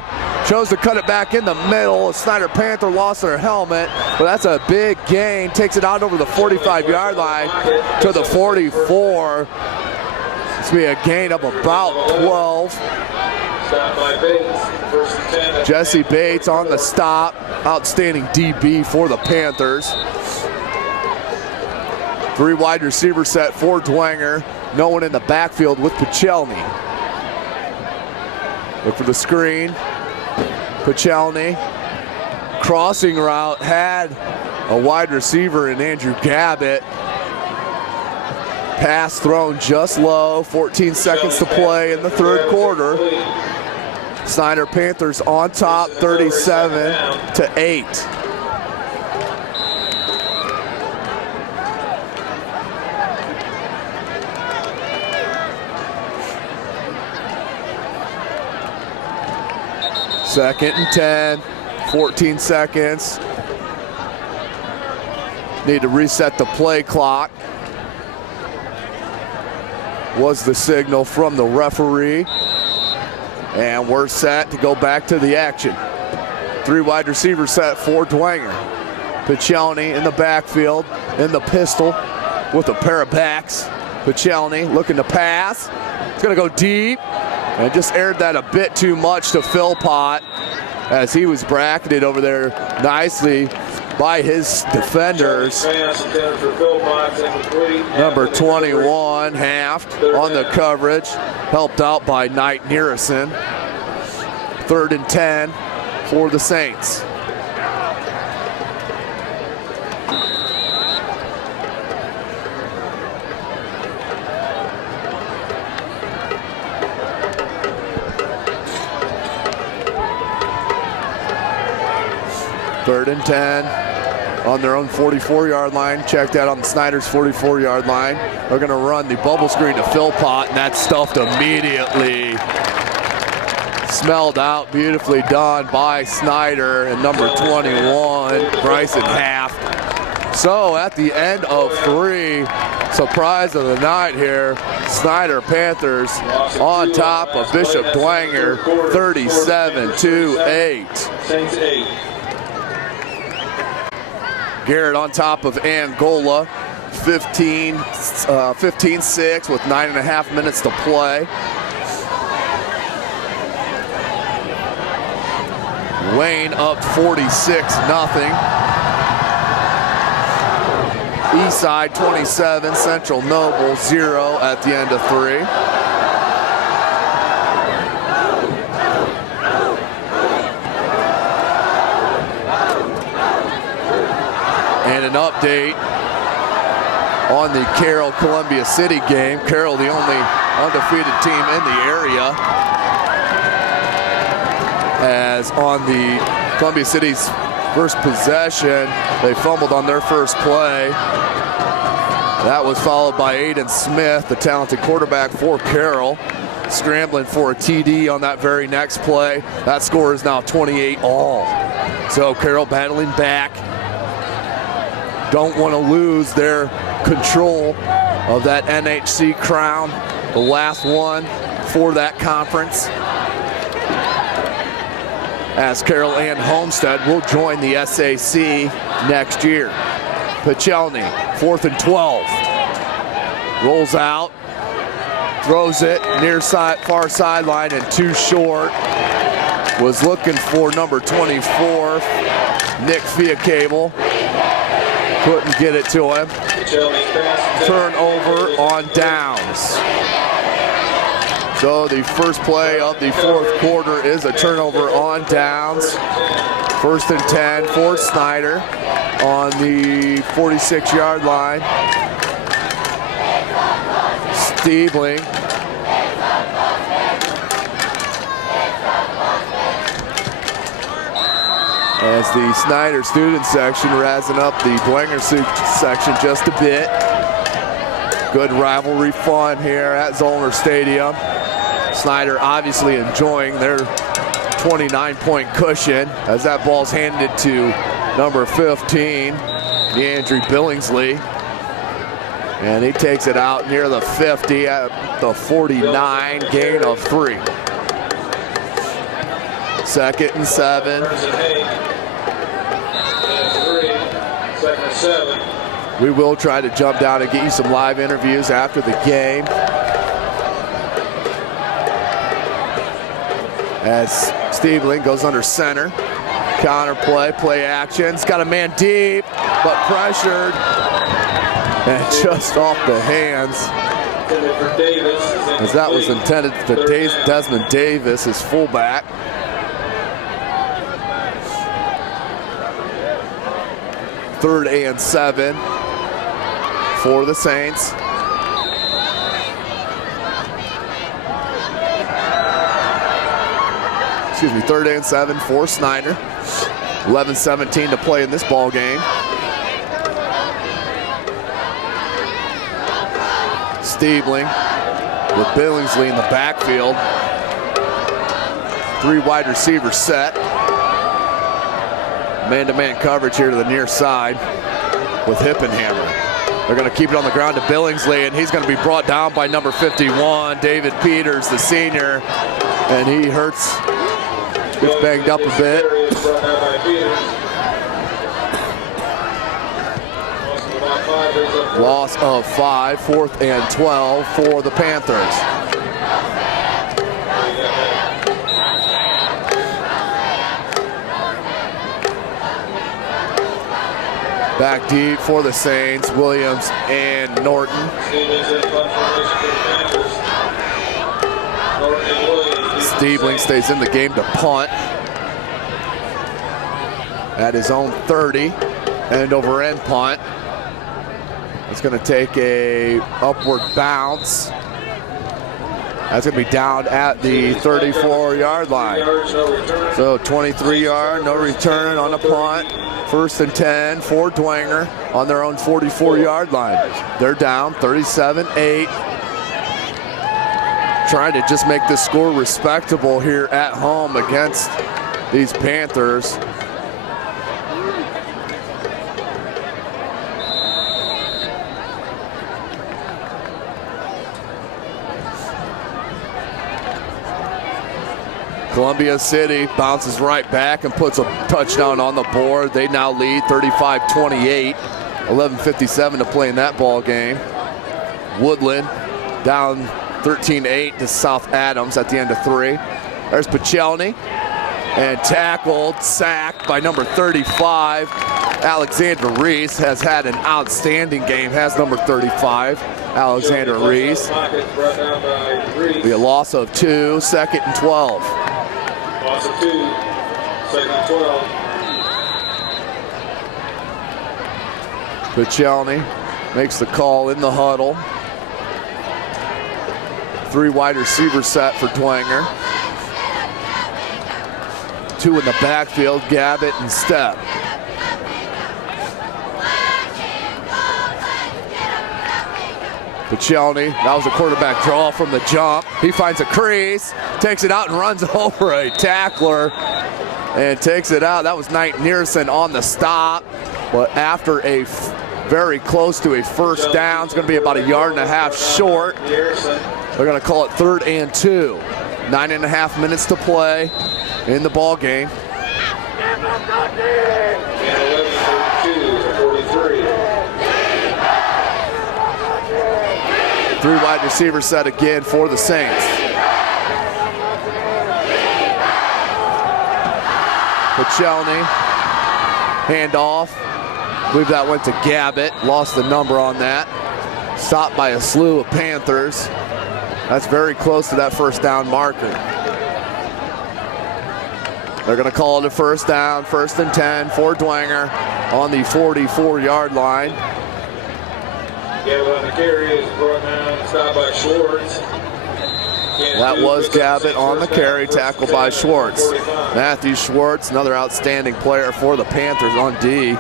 Chose to cut it back in the middle. Snider Panther lost their helmet, but that's a big gain. Takes it out over the 45-yard line to the 44. This will be a gain of about 12. Jesse Bates on the stop. Outstanding DB for the Panthers. 3 wide receiver set for Dwenger. No one in the backfield with Pachelny. Look for the screen. Pachelny. Crossing route, had a wide receiver in Andrew Gabbett. Pass thrown just low. 14 seconds to play in the third quarter. Snider Panthers on top, 37-8. 2nd and 10, 14 seconds. Need to reset the play clock. Was the signal from the referee. And we're set to go back to the action. 3 wide receivers set for Dwenger. Piccioni in the backfield, in the pistol with a pair of backs. Piccioni looking to pass. It's gonna go deep and just aired that a bit too much to Philpott as he was bracketed over there nicely by his defenders. Number 21, Haft on the coverage, helped out by Knight Nearison. 3rd and 10 for the Saints. Third and 10 on their own 44-yard line. Check that on the Snider's 44-yard line. They're going to run the bubble screen to Philpott, and that's stuffed immediately. Smelled out, beautifully done by Snider and number 21, Bryson Haft. So at the end of 3, surprise of the night here, Snider Panthers on top of Bishop Dwenger, 37-8. Saints 8. Garrett on top of Angola, 15-6 with 9.5 minutes to play. Wayne up 46-0. Eastside 27, Central Noble 0 at the end of 3. And an update on the Carroll-Columbia City game. Carroll, the only undefeated team in the area, as on the Columbia City's first possession, they fumbled on their first play. That was followed by Aiden Smith, the talented quarterback for Carroll, scrambling for a TD on that very next play. That score is now 28-all. So Carroll battling back. Don't want to lose their control of that NHC crown, the last one for that conference, as Carroll and Homestead will join the SAC next year. Pichelny, 4th and 12. Rolls out, throws it near side, far sideline and too short. Was looking for number 24, Nick Fiacable. Couldn't get it to him. Turnover on downs. So the first play of the 4th quarter is a turnover on downs. 1st and 10 for Snider on the 46-yard line. Stiebling. As the Snider student section razzing up the Dwenger section just a bit. Good rivalry fun here at Zollner Stadium. Snider obviously enjoying their 29-point cushion as that ball's handed to number 15, DeAndre Billingsley. And he takes it out near the 50 at the 49, gain of 3. 2nd and 7. 2nd and 7. We will try to jump down and get you some live interviews after the game. As Stiebling goes under center. Counter play, play action. He's got a man deep, but pressured. And just off the hands. As that was intended for Desmond Davis, his fullback. Third and 7 for the Saints. Excuse me, 3rd and 7 for Snider. 11-17 to play in this ball game. Stiebling with Billingsley in the backfield. Three wide receiver set. Man-to-man coverage here to the near side with Hippenhammer. They're going to keep it on the ground to Billingsley, and he's going to be brought down by number 51, David Peters, the senior, and he gets banged up a bit. Loss of 5, 4th and 12 for the Panthers. Back deep for the Saints, Williams and Norton. Stiebling stays in the game to punt at his own 30, end over end punt. It's going to take a upward bounce. That's going to be down at the 34-yard line. So 23-yard, no return on the punt. 1st and 10 for Dwenger on their own 44-yard line. They're down 37-8. Trying to just make this score respectable here at home against these Panthers. Columbia City bounces right back and puts a touchdown on the board. They now lead 35-28. 11:57 to play in that ball game. Woodland down 13-8 to South Adams at the end of 3. There's Pachelny, and tackled, sacked by number 35. Alexander Reese has had an outstanding game, has number 35, Alexander Reese. Be a loss of 2, 2nd and 12. Loss of 2, 2nd and 12. Pachelny makes the call in the huddle. 3 wide receiver set for Dwenger. 2 in the backfield, Gabbett and Stepp. Pachelny, that was a quarterback draw from the jump. He finds a crease, takes it out and runs over a tackler and takes it out. That was Knight Nearson on the stop, but after a very close to a first down, it's going to be about 1.5 yards short. They're going to call it 3rd and 2. 9.5 minutes to play in the ball game. And 11-32-43. 3 wide receiver set again for the Saints. Pachelny, handoff. I believe that went to Gabbett. Lost the number on that. Stopped by a slew of Panthers. That's very close to that first down marker. They're going to call it a first down, 1st and 10 for Dwenger on the 44-yard line. Gabbett on the carry is brought down, stopped by Schwartz. That was Gabbett on the carry, tackled by Schwartz. Matthew Schwartz, another outstanding player for the Panthers on D.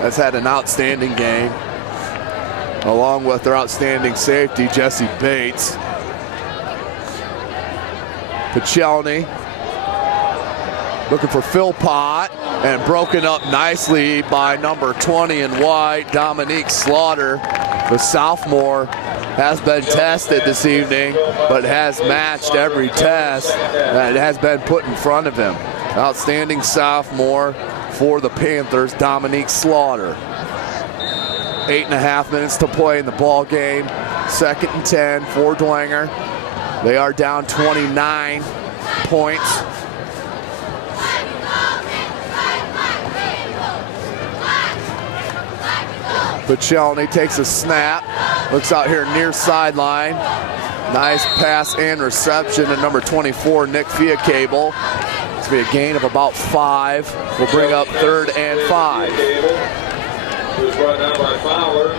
Has had an outstanding game, along with their outstanding safety, Jesse Bates. Pachelny looking for Philpott, and broken up nicely by number 20 in white, Dominique Slaughter. The sophomore has been tested this evening, but has matched every test that has been put in front of him. Outstanding sophomore for the Panthers, Dominique Slaughter. 8.5 minutes to play in the ball game. 2nd and 10 for Dwenger. They are down 29 points. Pachelny takes a snap, looks out here near sideline. Nice pass and reception to number 24, Nick Fiacable. It's going to be a gain of about 5. We'll bring up 3rd and 5. He was brought down by Fowler.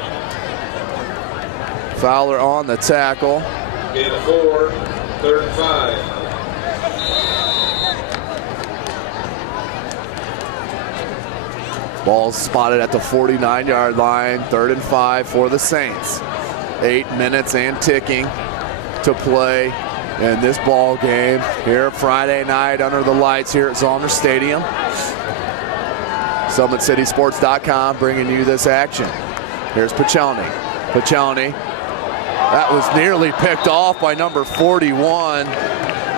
Fowler on the tackle. Gain of 4, 3rd and 5. Ball's spotted at the 49-yard line, 3rd and 5 for the Saints. 8 minutes and ticking to play in this ball game here Friday night under the lights here at Zollner Stadium. SummitCitySports.com bringing you this action. Here's Pichelny. Pichelny. That was nearly picked off by number 41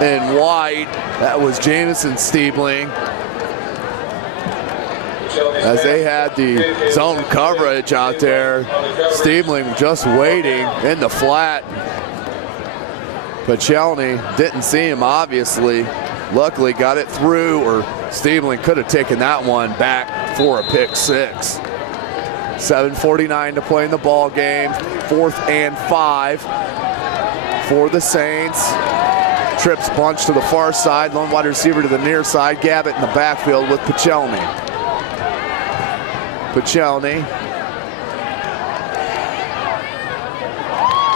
in white. That was Jamison Stiebling. As they had the zone coverage out there, Stiebling just waiting in the flat. Pichelny didn't see him, obviously. Luckily got it through, or Stiebling could have taken that one back for a pick six. 7:49 to play in the ball game. 4th and 5 for the Saints. Trips bunch to the far side. Lone wide receiver to the near side. Gabbett in the backfield with Pichelny. Pichelny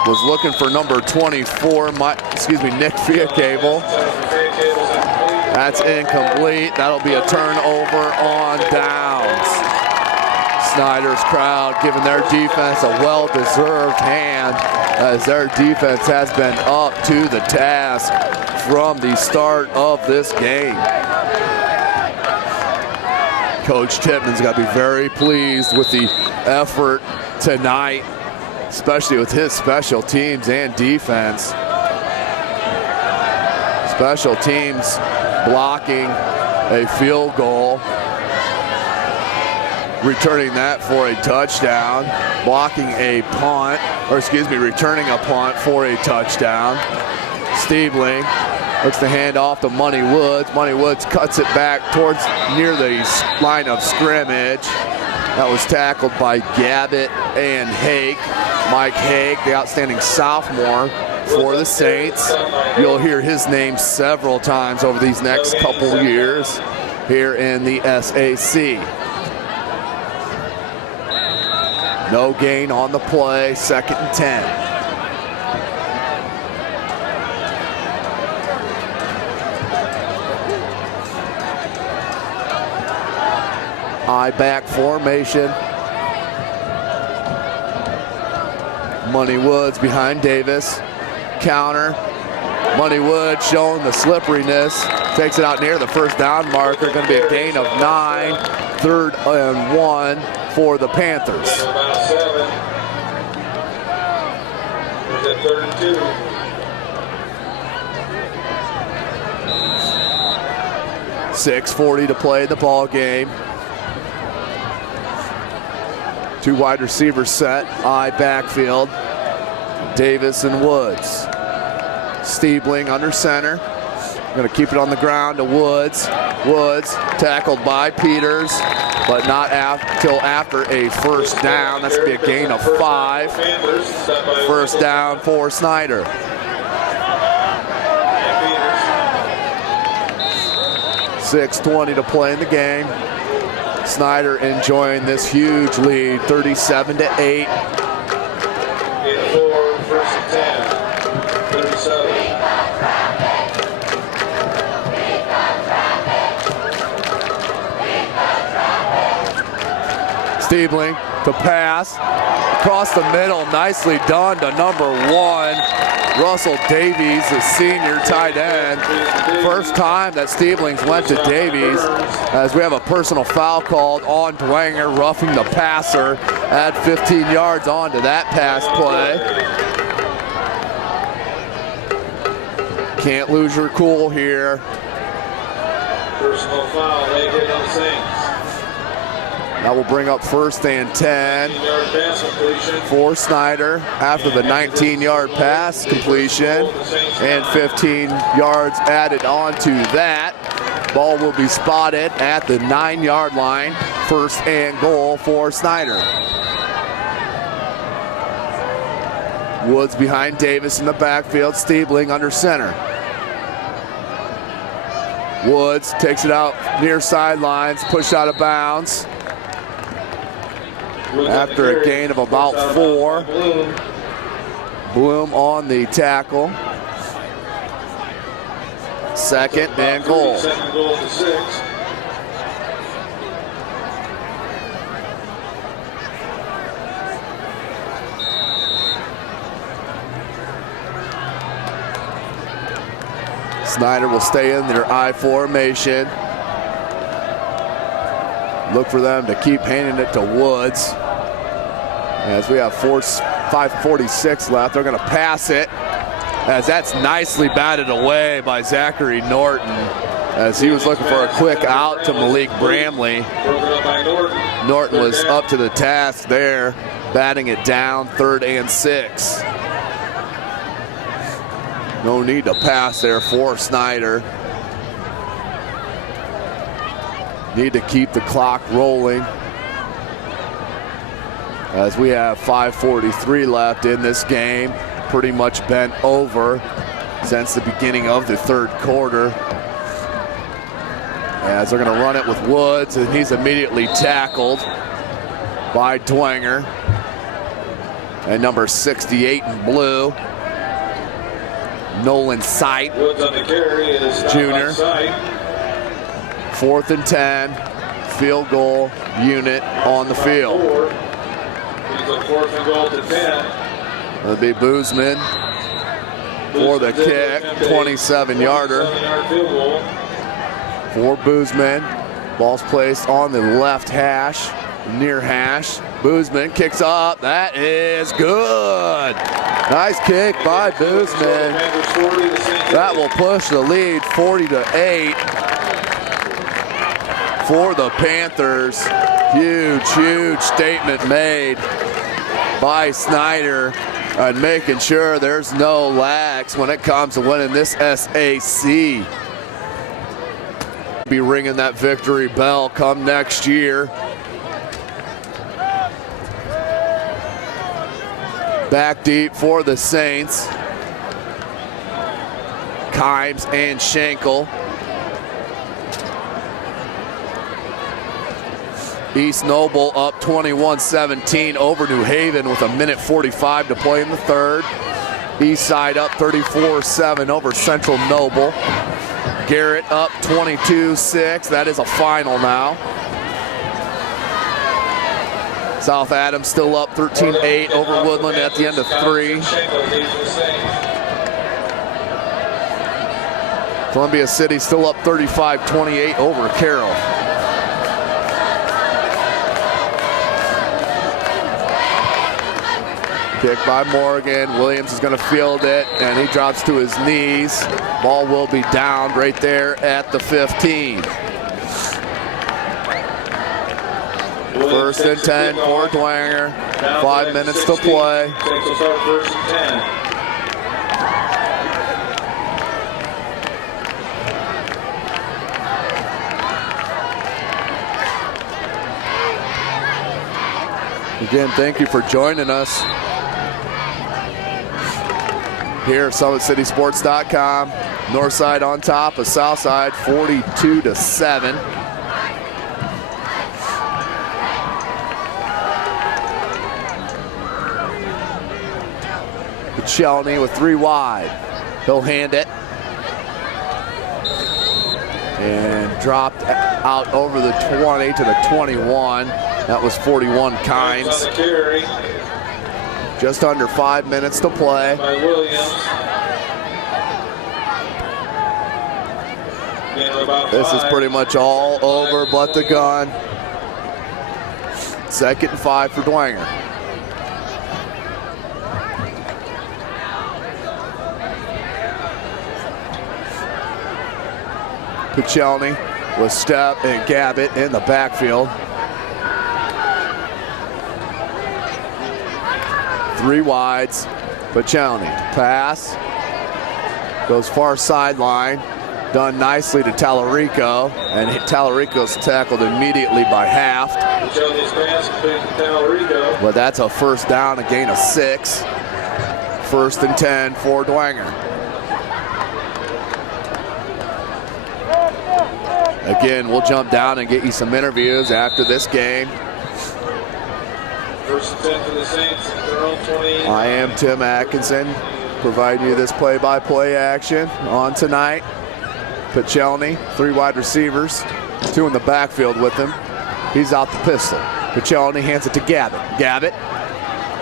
was looking for number 24, Nick Fiacable. That's incomplete. That'll be a turnover on downs. Snider's crowd giving their defense a well-deserved hand, as their defense has been up to the task from the start of this game. Coach Tippmann's got to be very pleased with the effort tonight, especially with his special teams and defense. Special teams blocking a field goal, returning that for a touchdown, returning a punt for a touchdown. Stiebling looks to hand off to Money Woods. Money Woods cuts it back towards near the line of scrimmage. That was tackled by Gabbett and Hake. Mike Hake, the outstanding sophomore for the Saints. You'll hear his name several times over these next couple years here in the SAC. No gain on the play, 2nd and 10. I-back formation. Money Woods behind Davis. Counter. Money Woods showing the slipperiness. Takes it out near the first down marker. Going to be a gain of 9. 3rd and 1 for the Panthers. 6:40 to play in the ball game. 2 wide receivers set, backfield. Davis and Woods. Stiebling under center. Going to keep it on the ground to Woods. Woods tackled by Peters, but not till after a first down. That's going to be a gain of 5. First down for Snider. .620 to play in the game. Snider enjoying this huge lead, 37-8. 1st and 10, 37. Stiebling to pass across the middle, nicely done to number 1, Russell Davies, the senior tight end. First time that Stieblings went to Davies, as we have a personal foul called on Dwenger, roughing the passer. Add 15 yards onto that pass play. Can't lose your cool here. Personal foul, they get on Saints. That will bring up 1st and 10 for Snider after the 19-yard pass completion, and 15 yards added on to that. Ball will be spotted at the 9-yard line. 1st and goal for Snider. Woods behind Davis in the backfield. Stiebling under center. Woods takes it out near sidelines, pushed out of bounds. After a gain of about 4. Bloom on the tackle. 2nd and goal. Second goal to 6. Snider will stay in their I formation. Look for them to keep handing it to Woods. As we have 5:46 left, they're going to pass it. As that's nicely batted away by Zachary Norton, as he was looking for a quick out to Malik Bramley. Norton was up to the task there, batting it down, 3rd and 6. No need to pass there for Snider. Need to keep the clock rolling, as we have 5:43 left in this game. Pretty much been over since the beginning of the 3rd quarter. As they're going to run it with Woods, and he's immediately tackled by Dwenger. And number 68 in blue, Nolan Sight, Woods on the carry is junior. 4th and 10, field goal unit on the field. He's a 4th and goal to 10. It'll be Boozman for the kick, 27-yarder. For Boozman. Ball's placed on the left hash, near hash. Boozman kicks up. That is good. Nice kick by Boozman. That will push the lead 40-8 for the Panthers. Huge, huge statement made by Snider and making sure there's no lags when it comes to winning this SAC. Be ringing that victory bell come next year. Back deep for the Saints. Kimes and Schenkel. East Noble up 21-17 over New Haven with 1:45 to play in the 3rd. East Side up 34-7 over Central Noble. Garrett up 22-6. That is a final now. South Adams still up 13-8 over Woodland at the end of 3. Columbia City still up 35-28 over Carroll. Kick by Morgan. Williams is going to field it, and he drops to his knees. Ball will be down right there at the 15. 1st and 10 for Dwenger. 5 minutes to play. Again, thank you for joining us here at SummitCitySports.com. Northside on top of Southside, 42-7. Chelney with 3 wide. He'll hand it. And dropped out over the 20 to the 21. That was 41 Kimes. Just under 5 minutes to play. This is pretty much all over but the gun. 2nd and 5 for Dwenger. Pichelny with Stepp and Gabbett in the backfield. 3 wides. Pichelny pass. Goes far sideline. Done nicely to Tallarico. And Tallarico's tackled immediately by Haft. But that's a 1st down, a gain of 6. 1st and 10 for Dwenger. Again, we'll jump down and get you some interviews after this game. 1st and 10 for the Saints, their own 28. I am Tim Atkinson, providing you this play-by-play action on tonight. Pichelny, 3 wide receivers, 2 in the backfield with him. He's out the pistol. Pichelny hands it to Gabbett. Gabbett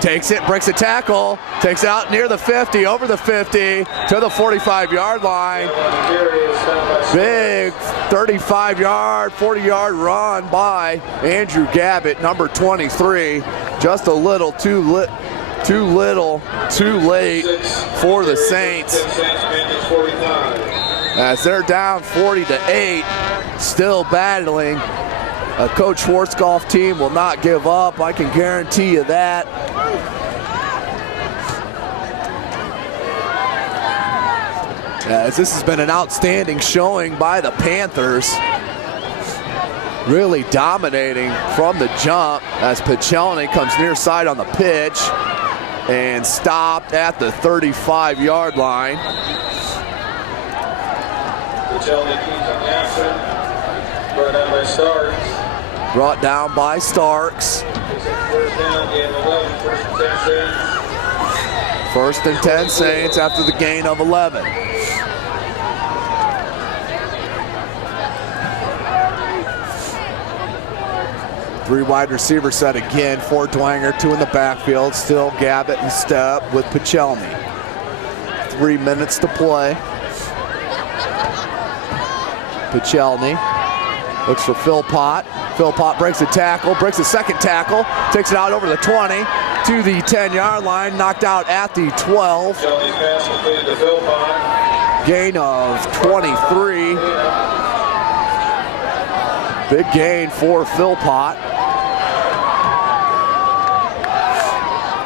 Takes it, breaks a tackle, takes it out near the 50, over the 50, to the 45-yard line. Big 35-yard, 40-yard run by Andrew Gabbett, number 23. Just a little too late for the Saints. As they're down 40-8, still battling. A Coach Schwarzkopf team will not give up, I can guarantee you that. As this has been an outstanding showing by the Panthers. Really dominating from the jump as Pichelny comes near side on the pitch and stopped at the 35-yard line. Pichelny keeps on the action. Brought down by Starks. Brought down by Starks. First down, gain 11, First and 10 Saints after the gain of 11. Three wide receiver set again for Dwenger, two in the backfield. Still Gabbett in step with Pichelny. 3 minutes to play. Pichelny looks for Philpott. Philpott breaks a tackle, breaks a second tackle, takes it out over the 20 to the 10-yard line, knocked out at the 12. Pichelny's pass completed to Philpott. Gain of 23. Big gain for Philpott.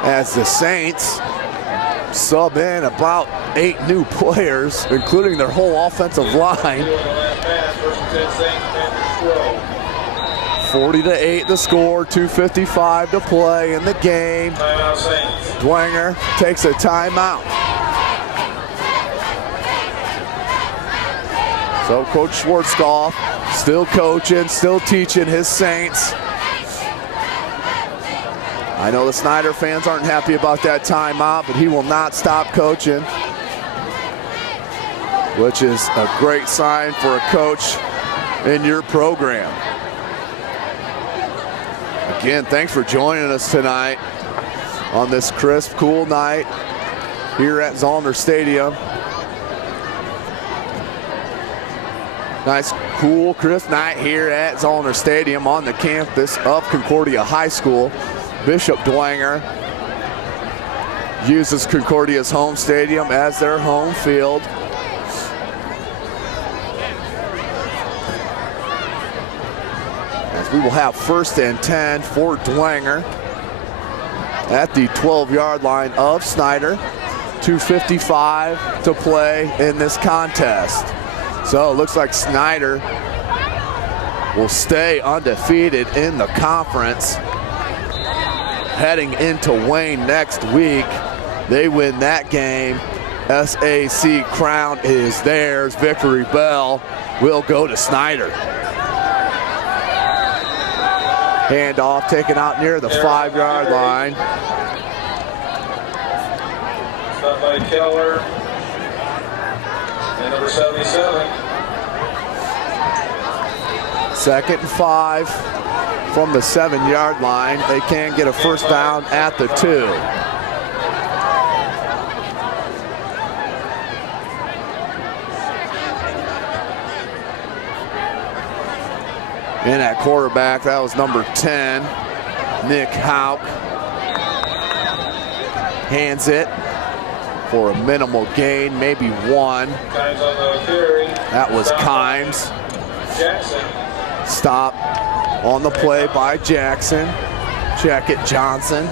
As the Saints sub in about 8 new players, including their whole offensive line. 40-8 the score, 2:55 to play in the game. Dwenger takes a timeout. So Coach Schwarzkopf still coaching, still teaching his Saints. I know the Snider fans aren't happy about that timeout, but he will not stop coaching, which is a great sign for a coach in your program. Again, thanks for joining us tonight on this crisp, cool night here at Zollner Stadium. Nice, cool, crisp night here at Zollner Stadium on the campus of Concordia High School. Bishop Dwenger uses Concordia's home stadium as their home field. As we will have first and 10 for Dwenger at the 12-yard line of Snider. 2:55 to play in this contest. So it looks like Snider will stay undefeated in the conference. Heading into Wayne next week, they win that game. SAC crown is theirs. Victory bell will go to Snider. Handoff taken out near the 5-yard line. Stop by Keller. And number 77. 2nd and 5 from the 7-yard line. They can get a first down at the 2. And at quarterback, that was number 10, Nick Hauk. Hands it for a minimal gain, maybe 1. That was Kimes. Stop on the play by Jackson. Check it, Johnson.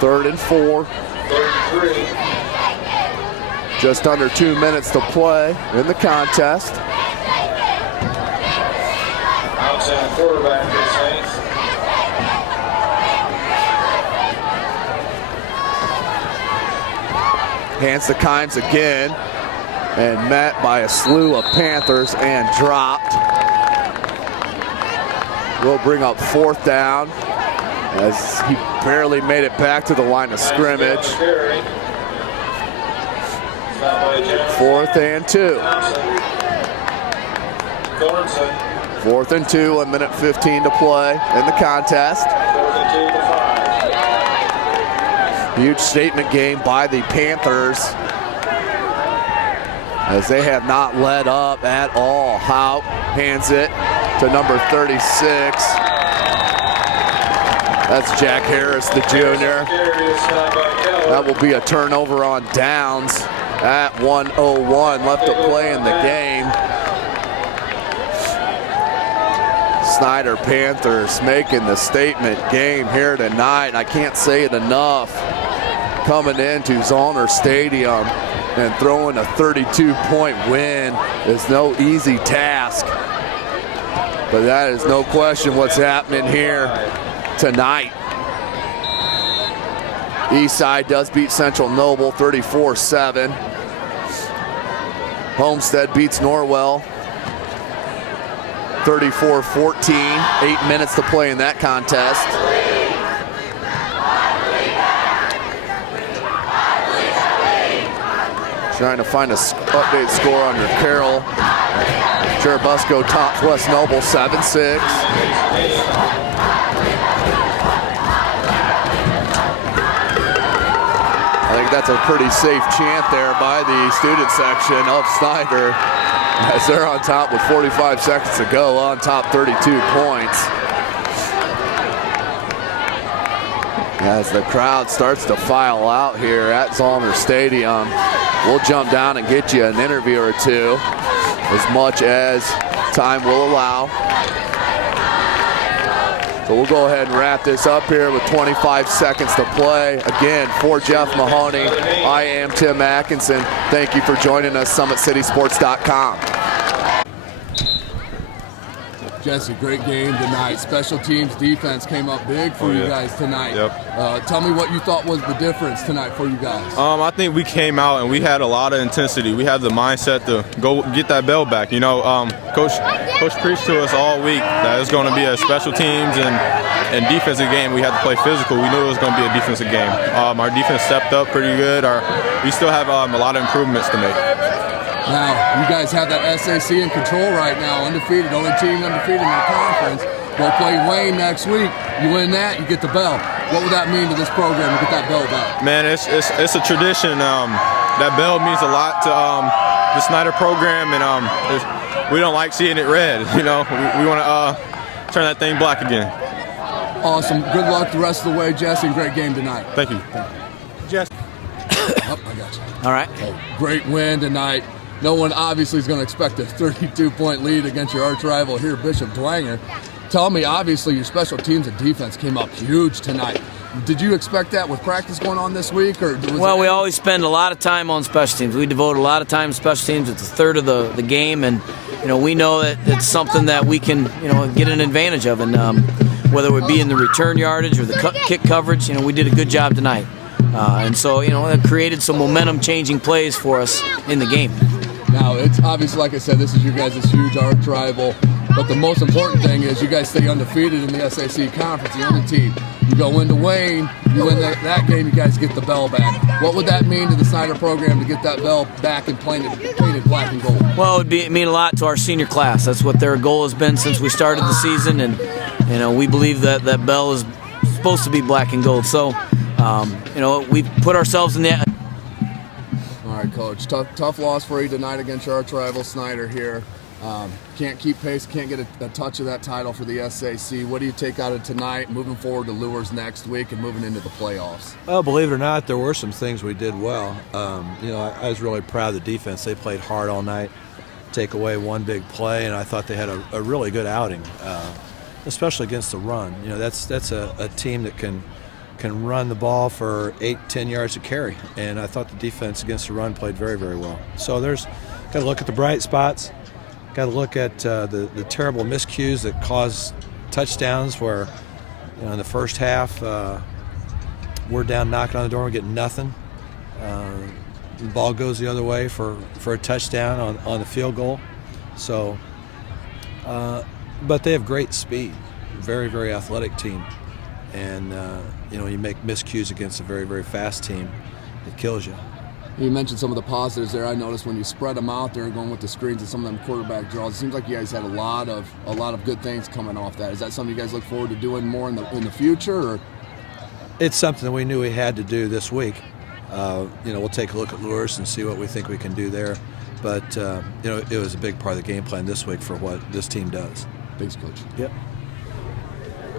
3rd and 4. Just under 2 minutes to play in the contest. Outside quarterback for the Saints. Hands to Kimes again, and met by a slew of Panthers and dropped. Will bring up 4th down as he barely made it back to the line of scrimmage. 4th and 2. 4th and 2, 1:15 to play in the contest. 4th and 2 to 5. Huge statement game by the Panthers, as they have not let up at all. Hout hands it to number 36. That's Jack Harris, the junior. That will be a turnover on downs at 1:01 left to play in the game. Snider Panthers making the statement game here tonight. I can't say it enough. Coming into Zollner Stadium and throwing a 32-point win is no easy task. But that is no question what's happening here tonight. Eastside does beat Central Noble 34-7. Homestead beats Norwell 34-14. 8 minutes to play in that contest. Trying to find a update score on your Carroll. Cherubusco tops West Noble 7-6. I think that's a pretty safe chant there by the student section of Snider, as they're on top with 45 seconds to go, on top 32 points. As the crowd starts to file out here at Zollner Stadium, we'll jump down and get you an interview or two, as much as time will allow. So we'll go ahead and wrap this up here with 25 seconds to play. Again, for Jeff Mahoney, I am Tim Atkinson. Thank you for joining us, SummitCitySports.com. Jesse, great game tonight. Special teams defense came up big for you guys tonight. Yep. Tell me what you thought was the difference tonight for you guys. I think we came out and we had a lot of intensity. We had the mindset to go get that bell back. You know, Coach preached to us all week that it's going to be a special teams and defensive game. We had to play physical. We knew it was going to be a defensive game. Our defense stepped up pretty good. We still have a lot of improvements to make. Now, you guys have that SAC in control right now, undefeated, only team undefeated in the conference. Go play Wayne next week. You win that, you get the bell. What would that mean to this program to get that bell back? Man, it's a tradition. That bell means a lot to the Snider program, and we don't like seeing it red. You know, we want to turn that thing black again. Awesome. Good luck the rest of the way, Jesse, and great game tonight. Thank you. Jesse. I got you. All right. Great win tonight. No one obviously is going to expect a 32-point lead against your arch rival here, Bishop Dwenger. Tell me, obviously, your special teams and defense came up huge tonight. Did you expect that with practice going on this week? Well, we always spend a lot of time on special teams. We devote a lot of time to special teams. It's a third of the game, and we know that it's something that we can get an advantage of. And whether it be in the return yardage or the kick coverage, we did a good job tonight. And so, it created some momentum-changing plays for us in the game. Now, it's obviously, like I said, this is you guys' huge arch rival. But the most important thing is you guys stay undefeated in the SAC conference, the only team. You go into Wayne, you win that game, you guys get the bell back. What would that mean to the Snider program to get that bell back and painted black and gold? Well, it would mean a lot to our senior class. That's what their goal has been since we started the season. And, we believe that bell is supposed to be black and gold. So, we put ourselves in the... All right, Coach. Tough loss for you tonight against your arch rival Snider here. Can't keep pace, can't get a touch of that title for the SAC. What do you take out of tonight, moving forward to Lures next week and moving into the playoffs? Well, believe it or not, there were some things we did well. I was really proud of the defense. They played hard all night, take away one big play, and I thought they had a really good outing, especially against the run. That's a team that can run the ball for 8-10 yards to carry, and I thought the defense against the run played very, very well. So got to look at the bright spots, got to look at the terrible miscues that cause touchdowns where, in the first half we're down knocking on the door and getting nothing. The ball goes the other way for a touchdown on the field goal. So, but they have great speed, very, very athletic team. And, you make miscues against a very, very fast team, it kills you. You mentioned some of the positives there. I noticed when you spread them out there and going with the screens and some of them quarterback draws, it seems like you guys had a lot of good things coming off that. Is that something you guys look forward to doing more in the future? Or? It's something that we knew we had to do this week. We'll take a look at lures and see what we think we can do there. But it was a big part of the game plan this week for what this team does. Thanks, Coach. Yep.